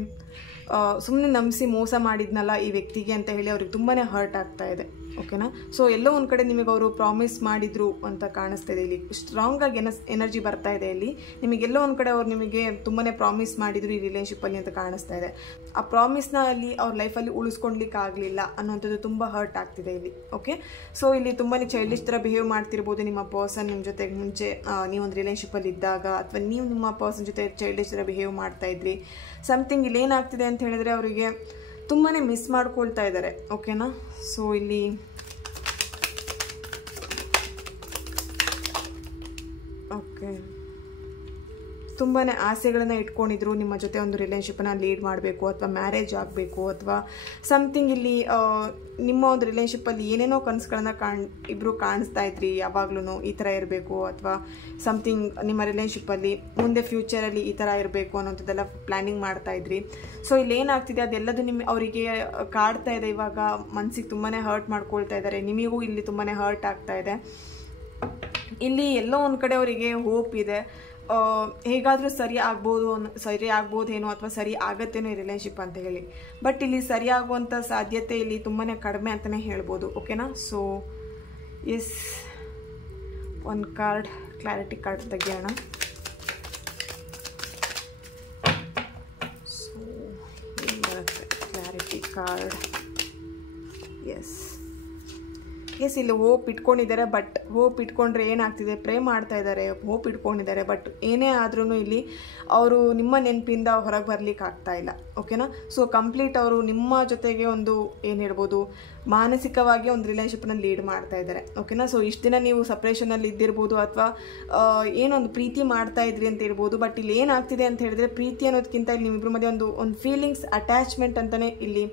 ಸುಮ್ಮನೆ ನಂಬಿಸಿ ಮೋಸ ಮಾಡಿದ್ನಲ್ಲ ಈ ವ್ಯಕ್ತಿಗೆ ಅಂತ ಹೇಳಿ ಅವ್ರಿಗೆ ತುಂಬಾ ಹರ್ಟ್ ಆಗ್ತಾ ಇದೆ. ಓಕೆನಾ. ಸೊ ಎಲ್ಲೋ ಒಂದು ಕಡೆ ನಿಮಗೆ ಅವರು ಪ್ರಾಮಿಸ್ ಮಾಡಿದ್ರು ಅಂತ ಕಾಣಿಸ್ತಾ ಇದೆ ಇಲ್ಲಿ. ಸ್ಟ್ರಾಂಗ್ ಆಗಿ ಎನರ್ಜಿ ಬರ್ತಾ ಇದೆ ಇಲ್ಲಿ. ನಿಮಗೆಲ್ಲೋ ಒಂದು ಕಡೆ ಅವ್ರು ನಿಮಗೆ ತುಂಬಾ ಪ್ರಾಮಿಸ್ ಮಾಡಿದ್ರು ಈ ರಿಲೇಶನ್ಶಿಪ್ಪಲ್ಲಿ ಅಂತ ಕಾಣಿಸ್ತಾ ಇದೆ. ಆ ಪ್ರಾಮಿಸ್ನ ಅಲ್ಲಿ ಅವ್ರ ಲೈಫಲ್ಲಿ ಉಳಿಸ್ಕೊಳ್ಲಿಕ್ಕೆ ಆಗಲಿಲ್ಲ ಅನ್ನೋಂಥದ್ದು ತುಂಬ ಹರ್ಟ್ ಆಗ್ತಿದೆ ಇಲ್ಲಿ. ಓಕೆ. ಸೊ ಇಲ್ಲಿ ತುಂಬಾ ಚೈಲ್ಡಿಶ್ ಥರ ಬಿಹೇವ್ ಮಾಡ್ತಿರ್ಬೋದು ನಿಮ್ಮ ಪರ್ಸನ್ ನಿಮ್ಮ ಜೊತೆಗೆ ಮುಂಚೆ ನೀವೊಂದು ರಿಲೇಶನ್ಶಿಪ್ಪಲ್ಲಿ ಇದ್ದಾಗ, ಅಥವಾ ನೀವು ನಿಮ್ಮ ಪರ್ಸನ್ ಜೊತೆ ಚೈಲ್ಡಿಶ್ ಥರ ಬಿಹೇವ್ ಮಾಡ್ತಾ ಇದ್ರಿ. ಸಮಥಿಂಗ್ ಇಲ್ಲಿ ಏನಾಗ್ತಿದೆ ಅಂತ ಹೇಳಿದ್ರೆ ಅವರಿಗೆ ತುಂಬಾ ಮಿಸ್ ಮಾಡ್ಕೊಳ್ತಾ ಇದ್ದಾರೆ. ಓಕೆನಾ. ಸೊ ಇಲ್ಲಿ ಓಕೆ ತುಂಬಾ ಆಸೆಗಳನ್ನು ಇಟ್ಕೊಂಡಿದ್ರು ನಿಮ್ಮ ಜೊತೆ ಒಂದು ರಿಲೇಶನ್ಶಿಪ್ಪನ್ನ ಲೀಡ್ ಮಾಡಬೇಕು, ಅಥವಾ ಮ್ಯಾರೇಜ್ ಆಗಬೇಕು, ಅಥವಾ ಸಮಥಿಂಗ್ ಇಲ್ಲಿ ನಿಮ್ಮ ಒಂದು ರಿಲೇಶನ್ಶಿಪ್ಪಲ್ಲಿ ಏನೇನೋ ಕನಸುಗಳನ್ನ ಇಬ್ಬರು ಕಾಣಿಸ್ತಾ ಇದ್ರಿ ಯಾವಾಗ್ಲೂ ಈ ಥರ ಇರಬೇಕು, ಅಥವಾ ಸಮಥಿಂಗ್ ನಿಮ್ಮ ರಿಲೇಶನ್ಶಿಪ್ಪಲ್ಲಿ ಮುಂದೆ ಫ್ಯೂಚರಲ್ಲಿ ಈ ಥರ ಇರಬೇಕು ಅನ್ನೋಂಥದ್ದೆಲ್ಲ ಪ್ಲ್ಯಾನಿಂಗ್ ಮಾಡ್ತಾ ಇದ್ರಿ. ಸೊ ಇಲ್ಲಿ ಏನಾಗ್ತಿದೆ ಅದೆಲ್ಲದು ಅವರಿಗೆ ಕಾಡ್ತಾ ಇದೆ. ಇವಾಗ ಮನಸ್ಸಿಗೆ ತುಂಬಾ ಹರ್ಟ್ ಮಾಡ್ಕೊಳ್ತಾ ಇದ್ದಾರೆ. ನಿಮಗೂ ಇಲ್ಲಿ ತುಂಬಾ ಹರ್ಟ್ ಆಗ್ತಾ ಇದೆ. ಇಲ್ಲಿ ಎಲ್ಲೋ ಒಂದು ಕಡೆ ಅವರಿಗೆ ಹೋಪ್ ಇದೆ, ಹೇಗಾದರೂ ಸರಿ ಆಗ್ಬೋದೇನೋ ಅಥವಾ ಸರಿ ಆಗತ್ತೇನೋ ಈ ರಿಲೇಶನ್ಶಿಪ್ ಅಂತ ಹೇಳಿ. ಬಟ್ ಇಲ್ಲಿ ಸರಿ ಆಗುವಂಥ ಸಾಧ್ಯತೆ ಇಲ್ಲಿ ತುಂಬಾ ಕಡಿಮೆ ಅಂತಲೇ ಹೇಳ್ಬೋದು. ಓಕೆನಾ. ಸೊ ಎಸ್, ಒಂದು ಕಾರ್ಡ್ ಕ್ಲಾರಿಟಿ ಕಾರ್ಡ್ ತೆಗಿಯೋಣ. ಸೊ ಏನು ಬರುತ್ತೆ ಕ್ಲಾರಿಟಿ ಕಾರ್ಡ್. ಎಸ್ ಇಲ್ಲಿ ಹೋಪ್ ಇಟ್ಕೊಂಡಿದ್ದಾರೆ. ಬಟ್ ಹೋಪ್ ಇಟ್ಕೊಂಡ್ರೆ ಏನಾಗ್ತಿದೆ, ಪ್ರೇ ಮಾಡ್ತಾ ಇದ್ದಾರೆ, ಹೋಪ್ ಇಟ್ಕೊಂಡಿದ್ದಾರೆ. ಬಟ್ ಏನೇ ಆದ್ರೂ ಇಲ್ಲಿ ಅವರು ನಿಮ್ಮ ನೆನಪಿಂದ ಹೊರಗೆ ಬರ್ಲಿಕ್ಕೆ ಆಗ್ತಾ ಇಲ್ಲ. ಓಕೆನಾ. ಸೊ ಕಂಪ್ಲೀಟ್ ಅವರು ನಿಮ್ಮ ಜೊತೆಗೆ ಒಂದು ಏನು ಹೇಳ್ಬೋದು, ಮಾನಸಿಕವಾಗಿ ಒಂದು ರಿಲೇಶನ್ಶಿಪ್ನ ಲೀಡ್ ಮಾಡ್ತಾ ಇದ್ದಾರೆ. ಓಕೆನಾ. ಸೊ ಇಷ್ಟು ದಿನ ನೀವು ಸಪ್ರೇಷನಲ್ಲಿ ಇದ್ದಿರ್ಬೋದು, ಅಥವಾ ಏನೊಂದು ಪ್ರೀತಿ ಮಾಡ್ತಾ ಇದ್ರಿ ಅಂತ ಇರ್ಬೋದು. ಬಟ್ ಇಲ್ಲಿ ಏನಾಗ್ತಿದೆ ಅಂತ ಹೇಳಿದ್ರೆ, ಪ್ರೀತಿ ಅನ್ನೋದಕ್ಕಿಂತ ಇಲ್ಲಿ ನಿಮ್ಮಿಬ್ಬರ ಮಧ್ಯೆ ಒಂದು ಫೀಲಿಂಗ್ಸ್, ಅಟ್ಯಾಚ್ಮೆಂಟ್ ಅಂತಲೇ ಇಲ್ಲಿ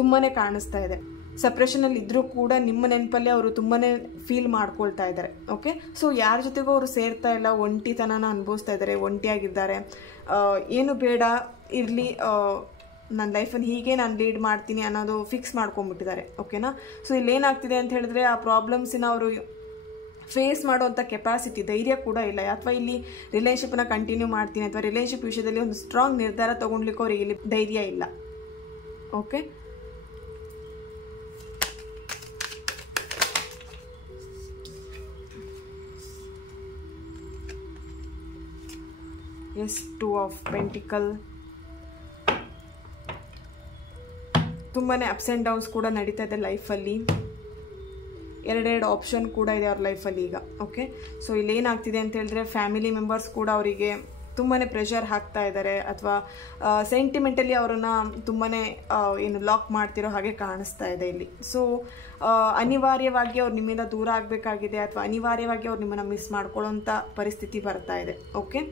ತುಂಬಾ ಕಾಣಿಸ್ತಾ ಇದೆ. ಸಪ್ರೇಷನಲ್ಲಿ ಇದ್ರೂ ಕೂಡ ನಿಮ್ಮ ನೆನಪಲ್ಲೇ ಅವರು ತುಂಬಾ ಫೀಲ್ ಮಾಡ್ಕೊಳ್ತಾ ಇದ್ದಾರೆ. ಓಕೆ. ಸೊ ಯಾರ ಜೊತೆಗೂ ಅವರು ಸೇರ್ತಾ ಇಲ್ಲ, ಒಂಟಿತನನ ಅನುಭವಿಸ್ತಾ ಇದ್ದಾರೆ, ಒಂಟಿಯಾಗಿದ್ದಾರೆ. ಏನು ಬೇಡ ಇರಲಿ, ನನ್ನ ಲೈಫನ್ನು ಹೀಗೆ ನಾನು ಲೀಡ್ ಮಾಡ್ತೀನಿ ಅನ್ನೋದು ಫಿಕ್ಸ್ ಮಾಡ್ಕೊಂಡ್ಬಿಟ್ಟಿದ್ದಾರೆ. ಓಕೆನಾ. ಸೊ ಇಲ್ಲೇನಾಗ್ತಿದೆ ಅಂತ ಹೇಳಿದ್ರೆ, ಆ ಪ್ರಾಬ್ಲಮ್ಸಿನ ಅವರು ಫೇಸ್ ಮಾಡುವಂಥ ಕೆಪಾಸಿಟಿ, ಧೈರ್ಯ ಕೂಡ ಇಲ್ಲ. ಅಥವಾ ಇಲ್ಲಿ ರಿಲೇಶನ್ಶಿಪ್ನ ಕಂಟಿನ್ಯೂ ಮಾಡ್ತೀನಿ ಅಥವಾ ರಿಲೇಶನ್ಶಿಪ್ ವಿಷಯದಲ್ಲಿ ಒಂದು ಸ್ಟ್ರಾಂಗ್ ನಿರ್ಧಾರ ತೊಗೊಳ್ಲಿಕ್ಕೆ ಅವ್ರಿಗೆ ಇಲ್ಲಿ ಧೈರ್ಯ ಇಲ್ಲ. ಓಕೆ. Yes, 2 of pentacle. ತುಂಬಾ ಅಪ್ಸ್ ಆ್ಯಂಡ್ ಡೌನ್ಸ್ ಕೂಡ ನಡೀತಾ ಇದೆ ಲೈಫಲ್ಲಿ. ಎರಡೆರಡು ಆಪ್ಷನ್ ಕೂಡ ಇದೆ ಅವ್ರ ಲೈಫಲ್ಲಿ ಈಗ. ಓಕೆ. ಸೊ ಇಲ್ಲಿ ಏನಾಗ್ತಿದೆ ಅಂತ ಹೇಳಿದ್ರೆ, ಫ್ಯಾಮಿಲಿ ಮೆಂಬರ್ಸ್ ಕೂಡ ಅವರಿಗೆ ತುಂಬಾ ಪ್ರೆಷರ್ ಹಾಕ್ತಾ ಇದ್ದಾರೆ, ಅಥವಾ ಸೆಂಟಿಮೆಂಟಲಿ ಅವರನ್ನು ತುಂಬಾ ಏನು ಲಾಕ್ ಮಾಡ್ತಿರೋ ಹಾಗೆ ಕಾಣಿಸ್ತಾ ಇದೆ ಇಲ್ಲಿ. ಸೊ ಅನಿವಾರ್ಯವಾಗಿ ಅವ್ರು ನಿಮ್ಮಿಂದ ದೂರ ಆಗಬೇಕಾಗಿದೆ, ಅಥವಾ ಅನಿವಾರ್ಯವಾಗಿ ಅವ್ರು ನಿಮ್ಮನ್ನು ಮಿಸ್ ಮಾಡ್ಕೊಳ್ಳೋಂಥ ಪರಿಸ್ಥಿತಿ ಬರ್ತಾ ಇದೆ. ಓಕೆ.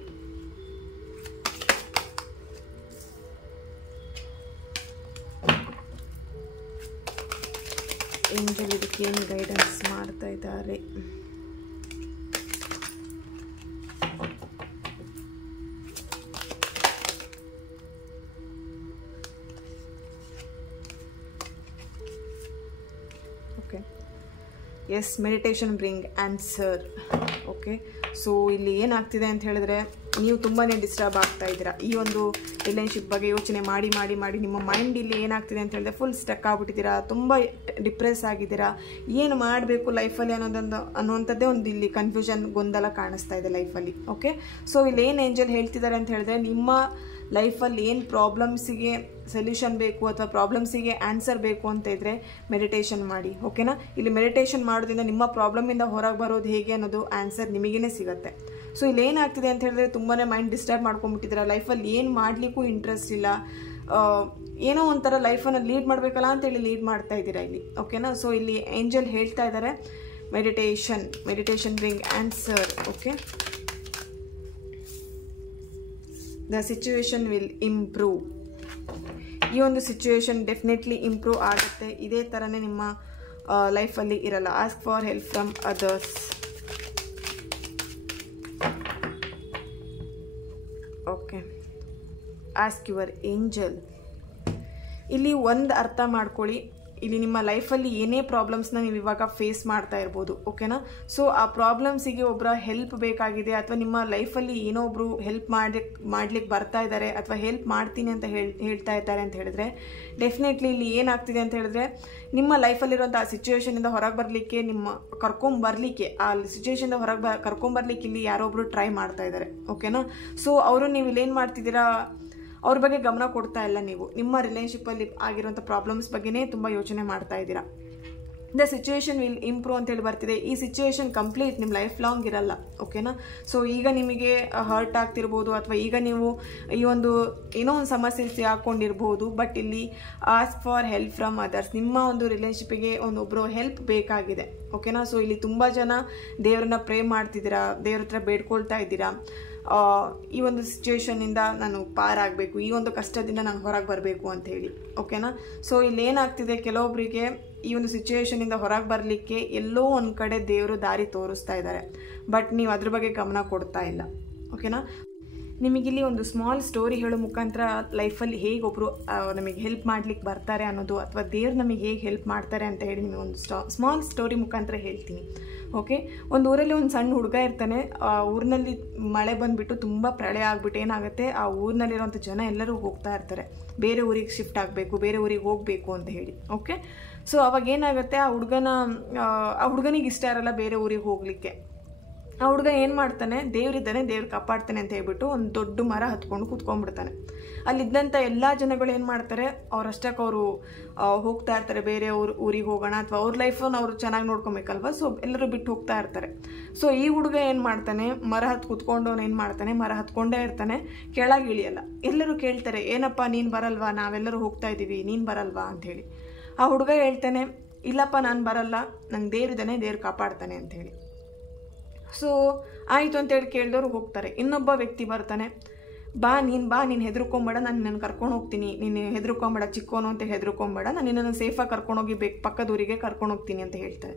ಏಂಜಲ್ ಇದಕ್ಕೆ ಏನು ಗೈಡೆನ್ಸ್ ಮಾಡ್ತಾ ಇದ್ದಾರೆ? Okay. Yes, meditation bring answer. Okay. So ಇಲ್ಲಿ ಏನಾಗ್ತಿದೆ ಅಂತ ಹೇಳಿದ್ರೆ, ನೀವು ತುಂಬಾ ಡಿಸ್ಟರ್ಬ್ ಆಗ್ತಾ ಇದ್ದೀರಾ ಈ ಒಂದು ರಿಲೇಶನ್ಶಿಪ್ ಬಗ್ಗೆ ಯೋಚನೆ ಮಾಡಿ ಮಾಡಿ ಮಾಡಿ. ನಿಮ್ಮ ಮೈಂಡ್ ಇಲ್ಲಿ ಏನಾಗ್ತಿದೆ ಅಂತ ಹೇಳಿದ್ರೆ, ಫುಲ್ ಸ್ಟಕ್ ಆಗ್ಬಿಟ್ಟಿದ್ದೀರಾ, ತುಂಬ ಡಿಪ್ರೆಸ್ ಆಗಿದ್ದೀರಾ. ಏನು ಮಾಡಬೇಕು ಲೈಫಲ್ಲಿ ಅನ್ನೋಂಥದ್ದೇ ಒಂದು ಇಲ್ಲಿ ಕನ್ಫ್ಯೂಷನ್, ಗೊಂದಲ ಕಾಣಿಸ್ತಾ ಇದೆ ಲೈಫಲ್ಲಿ. ಓಕೆ. ಸೊ ಇಲ್ಲಿ ಏನು ಏಂಜಲ್ ಹೇಳ್ತಿದ್ದಾರೆ ಅಂತ ಹೇಳಿದ್ರೆ, ನಿಮ್ಮ ಲೈಫಲ್ಲಿ ಏನು ಪ್ರಾಬ್ಲಮ್ಸಿಗೆ ಸೊಲ್ಯೂಷನ್ ಬೇಕು ಅಥವಾ ಪ್ರಾಬ್ಲಮ್ಸಿಗೆ ಆನ್ಸರ್ ಬೇಕು ಅಂತ ಇದ್ದರೆ ಮೆಡಿಟೇಷನ್ ಮಾಡಿ. ಓಕೆನಾ. ಇಲ್ಲಿ ಮೆಡಿಟೇಷನ್ ಮಾಡೋದ್ರಿಂದ ನಿಮ್ಮ ಪ್ರಾಬ್ಲಮಿಂದ ಹೊರಗೆ ಬರೋದು ಹೇಗೆ ಅನ್ನೋದು ಆನ್ಸರ್ ನಿಮಗೇ ಸಿಗುತ್ತೆ. ಸೊ ಇಲ್ಲಿ ಏನಾಗ್ತಿದೆ ಅಂತ ಹೇಳಿದ್ರೆ, ತುಂಬಾ ಮೈಂಡ್ ಡಿಸ್ಟರ್ಬ್ ಮಾಡ್ಕೊಂಡ್ಬಿಟ್ಟಿದ್ದೀರಾ. ಲೈಫಲ್ಲಿ ಏನು ಮಾಡಲಿಕ್ಕೂ ಇಂಟ್ರೆಸ್ಟ್ ಇಲ್ಲ, ಏನೋ ಒಂಥರ ಲೈಫನ್ನು ಲೀಡ್ ಮಾಡಬೇಕಲ್ಲ ಅಂತೇಳಿ ಲೀಡ್ ಮಾಡ್ತಾ ಇದ್ದೀರಾ ಇಲ್ಲಿ. ಓಕೆನಾ. ಸೊ ಇಲ್ಲಿ ಏಂಜಲ್ ಹೇಳ್ತಾ ಇದ್ದಾರೆ, meditation bring answer. Okay. The situation will improve. ಈ ಒಂದು ಸಿಚುವೇಶನ್ ಡೆಫಿನೆಟ್ಲಿ ಇಂಪ್ರೂವ್ ಆಗುತ್ತೆ. ಇದೇ ಥರನೇ ನಿಮ್ಮ ಲೈಫಲ್ಲಿ ಇರಲ್ಲ. Ask for help from others. Okay. Ask your angel. ಇಲ್ಲಿ ಒಂದು ಅರ್ಥ ಮಾಡ್ಕೊಳ್ಳಿ, ಇಲ್ಲಿ ನಿಮ್ಮ ಲೈಫಲ್ಲಿ ಏನೇ ಪ್ರಾಬ್ಲಮ್ಸ್ನ ನೀವು ಇವಾಗ ಫೇಸ್ ಮಾಡ್ತಾ ಇರ್ಬೋದು, ಓಕೆನಾ. ಸೊ ಆ ಪ್ರಾಬ್ಲಮ್ಸಿಗೆ ಒಬ್ಬರ ಹೆಲ್ಪ್ ಬೇಕಾಗಿದೆ, ಅಥವಾ ನಿಮ್ಮ ಲೈಫಲ್ಲಿ ಏನೋ ಒಬ್ರು ಹೆಲ್ಪ್ ಮಾಡ್ಲಿಕ್ಕೆ ಬರ್ತಾ ಇದ್ದಾರೆ, ಅಥವಾ ಹೆಲ್ಪ್ ಮಾಡ್ತೀನಿ ಅಂತ ಹೇಳ್ತಾ ಇದ್ದಾರೆ ಅಂತ ಹೇಳಿದ್ರೆ, ಡೆಫಿನೆಟ್ಲಿ ಇಲ್ಲಿ ಏನಾಗ್ತಿದೆ ಅಂತ ಹೇಳಿದ್ರೆ, ನಿಮ್ಮ ಲೈಫಲ್ಲಿರುವಂಥ ಆ ಸಿಚುವೇಶನಿಂದ ಹೊರಗೆ ಬರಲಿಕ್ಕೆ, ಕರ್ಕೊಂಬರ್ಲಿಕ್ಕೆ, ಆ ಸಿಚುವೇಶನಿಂದ ಹೊರಗೆ ಕರ್ಕೊಂಬರ್ಲಿಕ್ಕೆ ಇಲ್ಲಿ ಯಾರೊಬ್ರು ಟ್ರೈ ಮಾಡ್ತಾ ಇದ್ದಾರೆ, ಓಕೆನಾ. ಸೊ ಅವರು ನೀವು ಇಲ್ಲೇನು ಮಾಡ್ತಿದ್ದೀರಾ, ಅವ್ರ ಬಗ್ಗೆ ಗಮನ ಕೊಡ್ತಾ ಇಲ್ಲ, ನೀವು ನಿಮ್ಮ ರಿಲೇಶನ್ಶಿಪ್ಪಲ್ಲಿ ಆಗಿರುವಂಥ ಪ್ರಾಬ್ಲಮ್ಸ್ ಬಗ್ಗೆನೇ ತುಂಬ ಯೋಚನೆ ಮಾಡ್ತಾ ಇದ್ದೀರಾ. ದ ಸಿಚುವೇಶನ್ ವಿಲ್ ಇಂಪ್ರೂವ್ ಅಂತೇಳಿ ಬರ್ತಿದೆ. ಈ ಸಿಚುವೇಶನ್ ಕಂಪ್ಲೀಟ್ ನಿಮ್ಮ ಲೈಫ್ ಲಾಂಗ್ ಇರಲ್ಲ, ಓಕೆನಾ. ಸೊ ಈಗ ನಿಮಗೆ ಹರ್ಟ್ ಆಗ್ತಿರ್ಬೋದು, ಅಥವಾ ಈಗ ನೀವು ಈ ಒಂದು ಏನೋ ಒಂದು ಸಮಸ್ಯೆ ಸಿಕ್ಕೊಂಡಿರ್ಬೋದು, ಬಟ್ ಇಲ್ಲಿ ask for help from others. ನಿಮ್ಮ ಒಂದು ರಿಲೇಶನ್ಶಿಪ್ಪಿಗೆ ಒಬ್ಬರು ಹೆಲ್ಪ್ ಬೇಕಾಗಿದೆ, ಓಕೆನಾ. ಸೊ ಇಲ್ಲಿ ತುಂಬ ಜನ ದೇವರನ್ನ ಪ್ರೇ ಮಾಡ್ತಿದ್ದೀರಾ, ದೇವ್ರ ಹತ್ರ ಬೇಡ್ಕೊಳ್ತಾ ಇದ್ದೀರಾ, ಈ ಒಂದು ಸಿಚುವೇಶನ್ನಿಂದ ನಾನು ಪಾರಾಗಬೇಕು, ಈ ಒಂದು ಕಷ್ಟದಿಂದ ನಾನು ಹೊರಗೆ ಬರಬೇಕು ಅಂತ ಹೇಳಿ, ಓಕೆನಾ. ಸೊ ಇಲ್ಲಿ ಏನಾಗ್ತಿದೆ, ಕೆಲವೊಬ್ಬರಿಗೆ ಈ ಒಂದು ಸಿಚುವೇಶನಿಂದ ಹೊರಗೆ ಬರಲಿಕ್ಕೆ ಎಲ್ಲೋ ಒಂದು ಕಡೆ ದೇವರು ದಾರಿ ತೋರಿಸ್ತಾ ಇದ್ದಾರೆ, ಬಟ್ ನೀವು ಅದ್ರ ಬಗ್ಗೆ ಗಮನ ಕೊಡ್ತಾ ಇಲ್ಲ, ಓಕೆನಾ. ನಿಮಗಿಲ್ಲಿ ಒಂದು ಸ್ಮಾಲ್ ಸ್ಟೋರಿ ಹೇಳೋ ಮುಖಾಂತರ ಲೈಫಲ್ಲಿ ಹೇಗೆ ಒಬ್ಬರು ನಮಗೆ ಹೆಲ್ಪ್ ಮಾಡ್ಲಿಕ್ಕೆ ಬರ್ತಾರೆ ಅನ್ನೋದು, ಅಥವಾ ದೇವ್ರು ನಮಗೆ ಹೇಗೆ ಹೆಲ್ಪ್ ಮಾಡ್ತಾರೆ ಅಂತ ಹೇಳಿ ನಿಮಗೆ ಒಂದು ಸ್ಮಾಲ್ ಸ್ಟೋರಿ ಮುಖಾಂತರ ಹೇಳ್ತೀನಿ, ಓಕೆ. ಒಂದು ಊರಲ್ಲಿ ಒಂದು ಸಣ್ಣ ಹುಡುಗ ಇರ್ತಾನೆ. ಆ ಊರಿನಲ್ಲಿ ಮಳೆ ಬಂದುಬಿಟ್ಟು ತುಂಬ ಪ್ರಳಯ ಆಗ್ಬಿಟ್ಟು ಏನಾಗುತ್ತೆ, ಆ ಊರಿನಲ್ಲಿರೋಂಥ ಜನ ಎಲ್ಲರೂ ಹೋಗ್ತಾ ಇರ್ತಾರೆ, ಬೇರೆ ಊರಿಗೆ ಶಿಫ್ಟ್ ಆಗಬೇಕು, ಬೇರೆ ಊರಿಗೆ ಹೋಗಬೇಕು ಅಂತ ಹೇಳಿ, ಓಕೆ. ಸೊ ಅವಾಗ ಏನಾಗುತ್ತೆ, ಆ ಹುಡುಗನಿಗೆ ಇಷ್ಟ ಇರಲ್ಲ ಬೇರೆ ಊರಿಗೆ ಹೋಗಲಿಕ್ಕೆ. ಆ ಹುಡುಗ ಏನು ಮಾಡ್ತಾನೆ, ದೇವರಿದ್ದಾನೆ, ದೇವ್ರು ಕಾಪಾಡ್ತಾನೆ ಅಂತ ಹೇಳ್ಬಿಟ್ಟು ಒಂದು ದೊಡ್ಡ ಮರ ಹತ್ಕೊಂಡು ಕೂತ್ಕೊಂಡ್ಬಿಡ್ತಾನೆ. ಅಲ್ಲಿದ್ದಂಥ ಎಲ್ಲ ಜನಗಳು ಏನು ಮಾಡ್ತಾರೆ, ಅವರಷ್ಟಕ್ಕೆ ಅವರು ಹೋಗ್ತಾ ಇರ್ತಾರೆ, ಬೇರೆ ಊರಿಗೆ ಹೋಗೋಣ, ಅಥವಾ ಅವ್ರ ಲೈಫನ್ನು ಅವರು ಚೆನ್ನಾಗಿ ನೋಡ್ಕೊಬೇಕಲ್ವ. ಸೊ ಎಲ್ಲರೂ ಬಿಟ್ಟು ಹೋಗ್ತಾ ಇರ್ತಾರೆ. ಸೊ ಈ ಹುಡುಗ ಏನು ಮಾಡ್ತಾನೆ, ಮರ ಹತ್ತು ಕೂತ್ಕೊಂಡು ಏನು ಮಾಡ್ತಾನೆ, ಮರ ಹತ್ಕೊಂಡೇ ಇರ್ತಾನೆ, ಕೆಳಗೆ ಇಳಿಯಲ್ಲ. ಎಲ್ಲರೂ ಕೇಳ್ತಾರೆ, ಏನಪ್ಪ ನೀನು ಬರಲ್ವಾ, ನಾವೆಲ್ಲರೂ ಹೋಗ್ತಾ ಇದ್ದೀವಿ, ನೀನು ಬರಲ್ವಾ ಅಂಥೇಳಿ. ಆ ಹುಡುಗ ಹೇಳ್ತಾನೆ, ಇಲ್ಲಪ್ಪ ನಾನು ಬರಲ್ಲ, ನಂಗೆ ದೇವ್ರಿದ್ದಾನೆ, ದೇವ್ರು ಕಾಪಾಡ್ತಾನೆ ಅಂಥೇಳಿ. ಸೊ ಆಯಿತು ಅಂತೇಳಿ ಕೇಳಿದವರು ಹೋಗ್ತಾರೆ. ಇನ್ನೊಬ್ಬ ವ್ಯಕ್ತಿ ಬರ್ತಾನೆ, ಬಾ ನೀನು ಹೆದರ್ಕೊಂಬೇಡ, ನಾನು ಕರ್ಕೊಂಡು ಹೋಗ್ತೀನಿ, ನೀನು ಹೆದರ್ಕೊಂಬೇಡ, ಚಿಕ್ಕೋನು ಅಂತ ಹೆದರ್ಕೊಂಬೇಡ, ನಾನು ನಿನ್ನನ್ನು ಸೇಫಾಗಿ ಕರ್ಕೊಂಡೋಗಿ ಪಕ್ಕದ ಊರಿಗೆ ಕರ್ಕೊಂಡು ಹೋಗ್ತೀನಿ ಅಂತ ಹೇಳ್ತಾರೆ.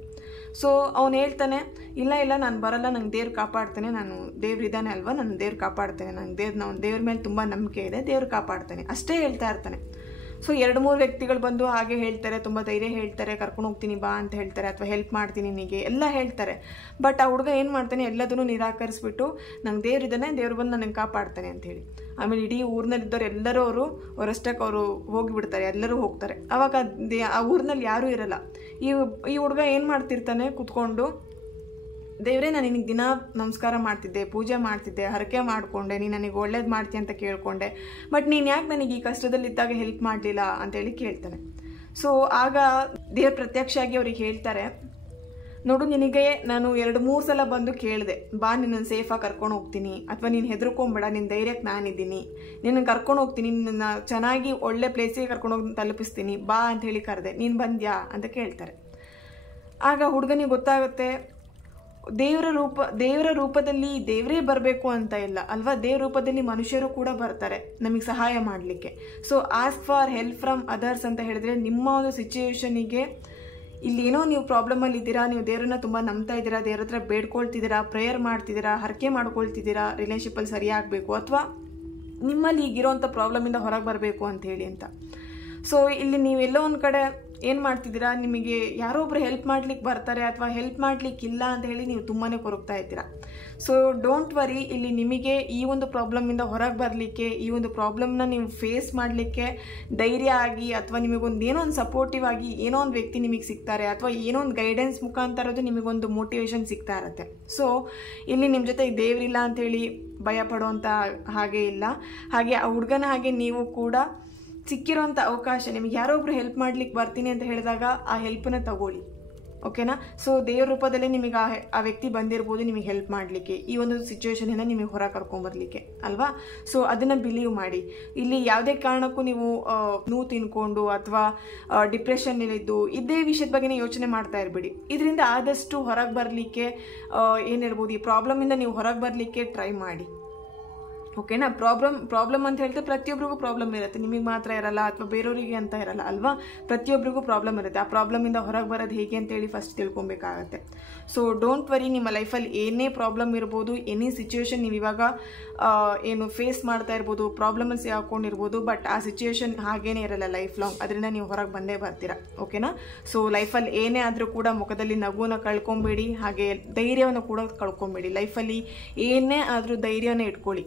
ಸೊ ಅವನು ಹೇಳ್ತಾನೆ, ಇಲ್ಲ ನಾನು ಬರಲ್ಲ, ನಂಗೆ ದೇವ್ರು ಕಾಪಾಡ್ತಾನೆ, ನಾನು ದೇವ್ರಿದ್ದಾನೆ ಅಲ್ವಾ, ನನ್ನ ದೇವ್ರು ಕಾಪಾಡ್ತಾನೆ, ನಂಗೆ ದೇವ್ರ ಮೇಲೆ ತುಂಬ ನಂಬಿಕೆ ಇದೆ, ದೇವ್ರು ಕಾಪಾಡ್ತಾನೆ ಅಷ್ಟೇ ಹೇಳ್ತಾ ಇರ್ತಾನೆ. ಸೊ 2-3 ವ್ಯಕ್ತಿಗಳು ಬಂದು ಹಾಗೆ ಹೇಳ್ತಾರೆ, ತುಂಬ ಧೈರ್ಯ ಹೇಳ್ತಾರೆ, ಕರ್ಕೊಂಡು ಹೋಗ್ತೀನಿ ಬಾ ಅಂತ ಹೇಳ್ತಾರೆ, ಅಥವಾ ಹೆಲ್ಪ್ ಮಾಡ್ತೀನಿ ನಿನಗೆ ಎಲ್ಲ ಹೇಳ್ತಾರೆ. ಬಟ್ ಆ ಹುಡುಗ ಏನು ಮಾಡ್ತಾನೆ, ಎಲ್ಲದನ್ನು ನಿರಾಕರಿಸ್ಬಿಟ್ಟು, ನಂಗೆ ದೇವ್ರಿದ್ದಾನೆ, ದೇವ್ರು ಬಂದು ನನಗೆ ಕಾಪಾಡ್ತಾನೆ ಅಂಥೇಳಿ. ಆಮೇಲೆ ಇಡೀ ಊರಿನಲ್ಲಿದ್ದವ್ರು ಎಲ್ಲರೂ ಅವರಷ್ಟಕ್ಕೆ ಅವರು ಹೋಗಿಬಿಡ್ತಾರೆ, ಎಲ್ಲರೂ ಹೋಗ್ತಾರೆ. ಆವಾಗ ಆ ಊರಿನಲ್ಲಿ ಯಾರೂ ಇರಲ್ಲ. ಈ ಹುಡುಗ ಏನು ಮಾಡ್ತಿರ್ತಾನೆ, ಕೂತ್ಕೊಂಡು, ದೇವರೇ ನಾನು ನಿನಗೆ ದಿನ ನಮಸ್ಕಾರ ಮಾಡ್ತಿದ್ದೆ, ಪೂಜೆ ಮಾಡ್ತಿದ್ದೆ, ಹರಕೆ ಮಾಡಿಕೊಂಡೆ, ನೀನು ನನಗೆ ಒಳ್ಳೇದು ಮಾಡ್ತೀಯ ಅಂತ ಕೇಳಿಕೊಂಡೆ, ಬಟ್ ನೀನು ಯಾಕೆ ನನಗೆ ಈ ಕಷ್ಟದಲ್ಲಿದ್ದಾಗ ಹೆಲ್ಪ್ ಮಾಡಲಿಲ್ಲ ಅಂತೇಳಿ ಕೇಳ್ತಾನೆ. ಸೊ ಆಗ ದೇವ್ರ ಪ್ರತ್ಯಕ್ಷವಾಗಿ ಅವ್ರಿಗೆ ಹೇಳ್ತಾರೆ, ನೋಡು, ನಿನಗೆ ನಾನು 2-3 ಸಲ ಬಂದು ಕೇಳಿದೆ, ಬಾ ನಿನ್ನನ್ನು ಸೇಫಾಗಿ ಕರ್ಕೊಂಡು ಹೋಗ್ತೀನಿ, ಅಥವಾ ನೀನು ಹೆದರ್ಕೊಂಬೇಡ, ನಿನ್ನ ಧೈರ್ಯಕ್ಕೆ ನಾನಿದ್ದೀನಿ, ನಿನ್ನನ್ನು ಕರ್ಕೊಂಡು ಹೋಗ್ತೀನಿ, ನಿನ್ನ ಚೆನ್ನಾಗಿ ಒಳ್ಳೆ ಪ್ಲೇಸಿಗೆ ಕರ್ಕೊಂಡೋಗಿ ತಲುಪಿಸ್ತೀನಿ, ಬಾ ಅಂತ ಹೇಳಿ ಕರೆದೆ, ನೀನು ಬಂದ್ಯಾ ಅಂತ ಕೇಳ್ತಾರೆ. ಆಗ ಹುಡುಗನಿಗೆ ಗೊತ್ತಾಗುತ್ತೆ, ದೇವರ ರೂಪದಲ್ಲಿ ದೇವರೇ ಬರಬೇಕು ಅಂತ ಇಲ್ಲ ಅಲ್ವಾ, ದೇವ್ರ ರೂಪದಲ್ಲಿ ಮನುಷ್ಯರು ಕೂಡ ಬರ್ತಾರೆ ನಮಗೆ ಸಹಾಯ ಮಾಡಲಿಕ್ಕೆ. So ask for help from others ಅಂತ ಹೇಳಿದ್ರೆ, ನಿಮ್ಮ ಒಂದು ಸಿಚುವೇಶನಿಗೆ ಇಲ್ಲಿ ಏನೋ ನೀವು ಪ್ರಾಬ್ಲಮಲ್ಲಿ ಇದ್ದೀರಾ, ನೀವು ದೇವರನ್ನ ತುಂಬ ನಂಬ್ತಾ ಇದ್ದೀರಾ, ದೇವ್ರ ಹತ್ರ ಬೇಡ್ಕೊಳ್ತಿದ್ದೀರಾ, ಪ್ರೇಯರ್ ಮಾಡ್ತಿದ್ದೀರಾ, ಹರಕೆ ಮಾಡ್ಕೊಳ್ತಿದ್ದೀರಾ, ರಿಲೇಶನ್ಶಿಪ್ಪಲ್ಲಿ ಸರಿಯಾಗಬೇಕು, ಅಥವಾ ನಿಮ್ಮಲ್ಲಿ ಈಗಿರೋಂಥ ಪ್ರಾಬ್ಲಮಿಂದ ಹೊರಗೆ ಬರಬೇಕು ಅಂತ ಹೇಳಿ ಅಂತ. ಸೊ ಇಲ್ಲಿ ನೀವೆಲ್ಲೋ ಒಂದು ಕಡೆ ಏನು ಮಾಡ್ತಿದ್ದೀರಾ, ನಿಮಗೆ ಯಾರೋ ಒಬ್ರು ಹೆಲ್ಪ್ ಮಾಡ್ಲಿಕ್ಕೆ ಬರ್ತಾರೆ, ಅಥವಾ ಹೆಲ್ಪ್ ಮಾಡ್ಲಿಕ್ಕಿಲ್ಲ ಅಂತ ಹೇಳಿ ನೀವು ತುಂಬಾ ಕೊರಗ್ತಾ ಇದ್ದೀರಾ. ಸೊ ಡೋಂಟ್ ವರಿ, ಇಲ್ಲಿ ನಿಮಗೆ ಈ ಒಂದು ಪ್ರಾಬ್ಲಮಿಂದ ಹೊರಗೆ ಬರಲಿಕ್ಕೆ, ಈ ಒಂದು ಪ್ರಾಬ್ಲಮ್ನ ನೀವು ಫೇಸ್ ಮಾಡಲಿಕ್ಕೆ ಧೈರ್ಯ ಆಗಿ, ಅಥವಾ ನಿಮಗೊಂದು ಏನೋ ಒಂದು ಸಪೋರ್ಟಿವ್ ಆಗಿ ಏನೋ ಒಂದು ವ್ಯಕ್ತಿ ನಿಮಗೆ ಸಿಗ್ತಾರೆ, ಅಥವಾ ಏನೋ ಒಂದು ಗೈಡೆನ್ಸ್ ಮುಖಾಂತರದ್ದು ನಿಮಗೊಂದು ಮೋಟಿವೇಶನ್ ಸಿಗ್ತಾ ಇರುತ್ತೆ. ಸೊ ಇಲ್ಲಿ ನಿಮ್ಮ ಜೊತೆ ದೇವರಿಲ್ಲ ಅಂಥೇಳಿ ಭಯ ಪಡುವಂಥ ಹಾಗೆ ಇಲ್ಲ. ಹಾಗೆ ಆ ಹುಡುಗನ ಹಾಗೆ ನೀವು ಕೂಡ ಸಿಕ್ಕಿರೋಂಥ ಅವಕಾಶ, ನಿಮಗೆ ಯಾರೋ ಒಬ್ರು ಹೆಲ್ಪ್ ಮಾಡ್ಲಿಕ್ಕೆ ಬರ್ತೀನಿ ಅಂತ ಹೇಳಿದಾಗ ಆ ಹೆಲ್ಪನ್ನ ತಗೊಳ್ಳಿ, ಓಕೆನಾ. ಸೊ ದೇವ್ರ ರೂಪದಲ್ಲೇ ನಿಮಗೆ ಆ ವ್ಯಕ್ತಿ ಬಂದಿರ್ಬೋದು ನಿಮಗೆ ಹೆಲ್ಪ್ ಮಾಡಲಿಕ್ಕೆ, ಈ ಒಂದು ಸಿಚುವೇಶನಿಂದ ನಿಮಗೆ ಹೊರ ಕರ್ಕೊಂಬರ್ಲಿಕ್ಕೆ ಅಲ್ವಾ. ಸೊ ಅದನ್ನು ಬಿಲೀವ್ ಮಾಡಿ. ಇಲ್ಲಿ ಯಾವುದೇ ಕಾರಣಕ್ಕೂ ನೀವು ನೋವು ತಿನ್ಕೊಂಡು ಅಥವಾ ಡಿಪ್ರೆಷನ್ನಲ್ಲಿದ್ದು ಇದೇ ವಿಷಯದ ಬಗ್ಗೆನೇ ಯೋಚನೆ ಮಾಡ್ತಾ ಇರಬೇಡಿ. ಇದರಿಂದ ಆದಷ್ಟು ಹೊರಗೆ ಬರಲಿಕ್ಕೆ ಏನಿರ್ಬೋದು, ಈ ಪ್ರಾಬ್ಲಮಿಂದ ನೀವು ಹೊರಗೆ ಬರಲಿಕ್ಕೆ ಟ್ರೈ ಮಾಡಿ, ಓಕೆನಾ. ಪ್ರಾಬ್ಲಮ್ ಅಂತ ಹೇಳಿದ್ರೆ ಪ್ರತಿಯೊಬ್ಬರಿಗೂ ಪ್ರಾಬ್ಲಮ್ ಇರುತ್ತೆ, ನಿಮಗೆ ಮಾತ್ರ ಇರಲ್ಲ ಅಥವಾ ಬೇರೆಯವರಿಗೆ ಅಂತ ಇರಲ್ಲ ಅಲ್ವಾ. ಪ್ರತಿಯೊಬ್ಬರಿಗೂ ಪ್ರಾಬ್ಲಮ್ ಇರುತ್ತೆ. ಆ ಪ್ರಾಬ್ಲಮಿಂದ ಹೊರಗೆ ಬರೋದು ಹೇಗೆ ಅಂತೇಳಿ ಫಸ್ಟ್ ತಿಳ್ಕೊಬೇಕಾಗತ್ತೆ. ಸೊ ಡೋಂಟ್ ವರಿ, ನಿಮ್ಮ ಲೈಫಲ್ಲಿ ಏನೇ ಪ್ರಾಬ್ಲಮ್ ಇರ್ಬೋದು, ಎನಿ ಸಿಚುವೇಶನ್ ನೀವು ಇವಾಗ ಏನು ಫೇಸ್ ಮಾಡ್ತಾ ಇರ್ಬೋದು, ಪ್ರಾಬ್ಲಮಲ್ಲಿ ಸಿಗಾಕೊಂಡಿರ್ಬೋದು, ಬಟ್ ಆ ಸಿಚುವೇಶನ್ ಹಾಗೇನೇ ಇರಲ್ಲ ಲೈಫ್ ಲಾಂಗ್, ಅದರಿಂದ ನೀವು ಹೊರಗೆ ಬಂದೇ ಬರ್ತೀರಾ. ಓಕೆನಾ. ಸೊ ಲೈಫಲ್ಲಿ ಏನೇ ಆದರೂ ಕೂಡ ಮುಖದಲ್ಲಿ ನಗುನ ಕಳ್ಕೊಬೇಡಿ, ಹಾಗೆ ಧೈರ್ಯವನ್ನು ಕೂಡ ಕಳ್ಕೊಬೇಡಿ. ಲೈಫಲ್ಲಿ ಏನೇ ಆದರೂ ಧೈರ್ಯನ ಇಟ್ಕೊಳ್ಳಿ.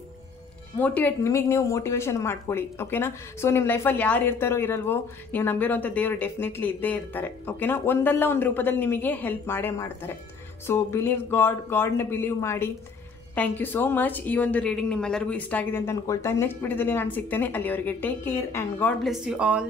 ನಿಮಗೆ ನೀವು ಮೋಟಿವೇಶನ್ ಮಾಡ್ಕೊಳ್ಳಿ. ಓಕೆನಾ. ಸೊ ನಿಮ್ಮ ಲೈಫಲ್ಲಿ ಯಾರು ಇರ್ತಾರೋ ಇರಲ್ವೋ, ನೀವು ನಂಬಿರೋಂಥ ದೇವರು ಡೆಫಿನೆಟ್ಲಿ ಇದ್ದೇ ಇರ್ತಾರೆ. ಓಕೆನಾ. ಒಂದಲ್ಲ ಒಂದು ರೂಪದಲ್ಲಿ ನಿಮಗೆ ಹೆಲ್ಪ್ ಮಾಡೇ ಮಾಡ್ತಾರೆ. ಸೊ ಬಿಲೀವ್ ಗಾಡ್ನ ಬಿಲೀವ್ ಮಾಡಿ. Thank you so much. ಈ ಒಂದು ರೀಡಿಂಗ್ ನಿಮ್ಮೆಲ್ಲರಿಗೂ ಇಷ್ಟ ಆಗಿದೆ ಅಂತ ಅನ್ಕೊಳ್ತಾ ನೆಕ್ಸ್ಟ್ ವಿಡಿಯೋದಲ್ಲಿ ನಾನು ಸಿಗ್ತೇನೆ. ಅಲ್ಲಿವರೆಗೆ take care and God bless you all.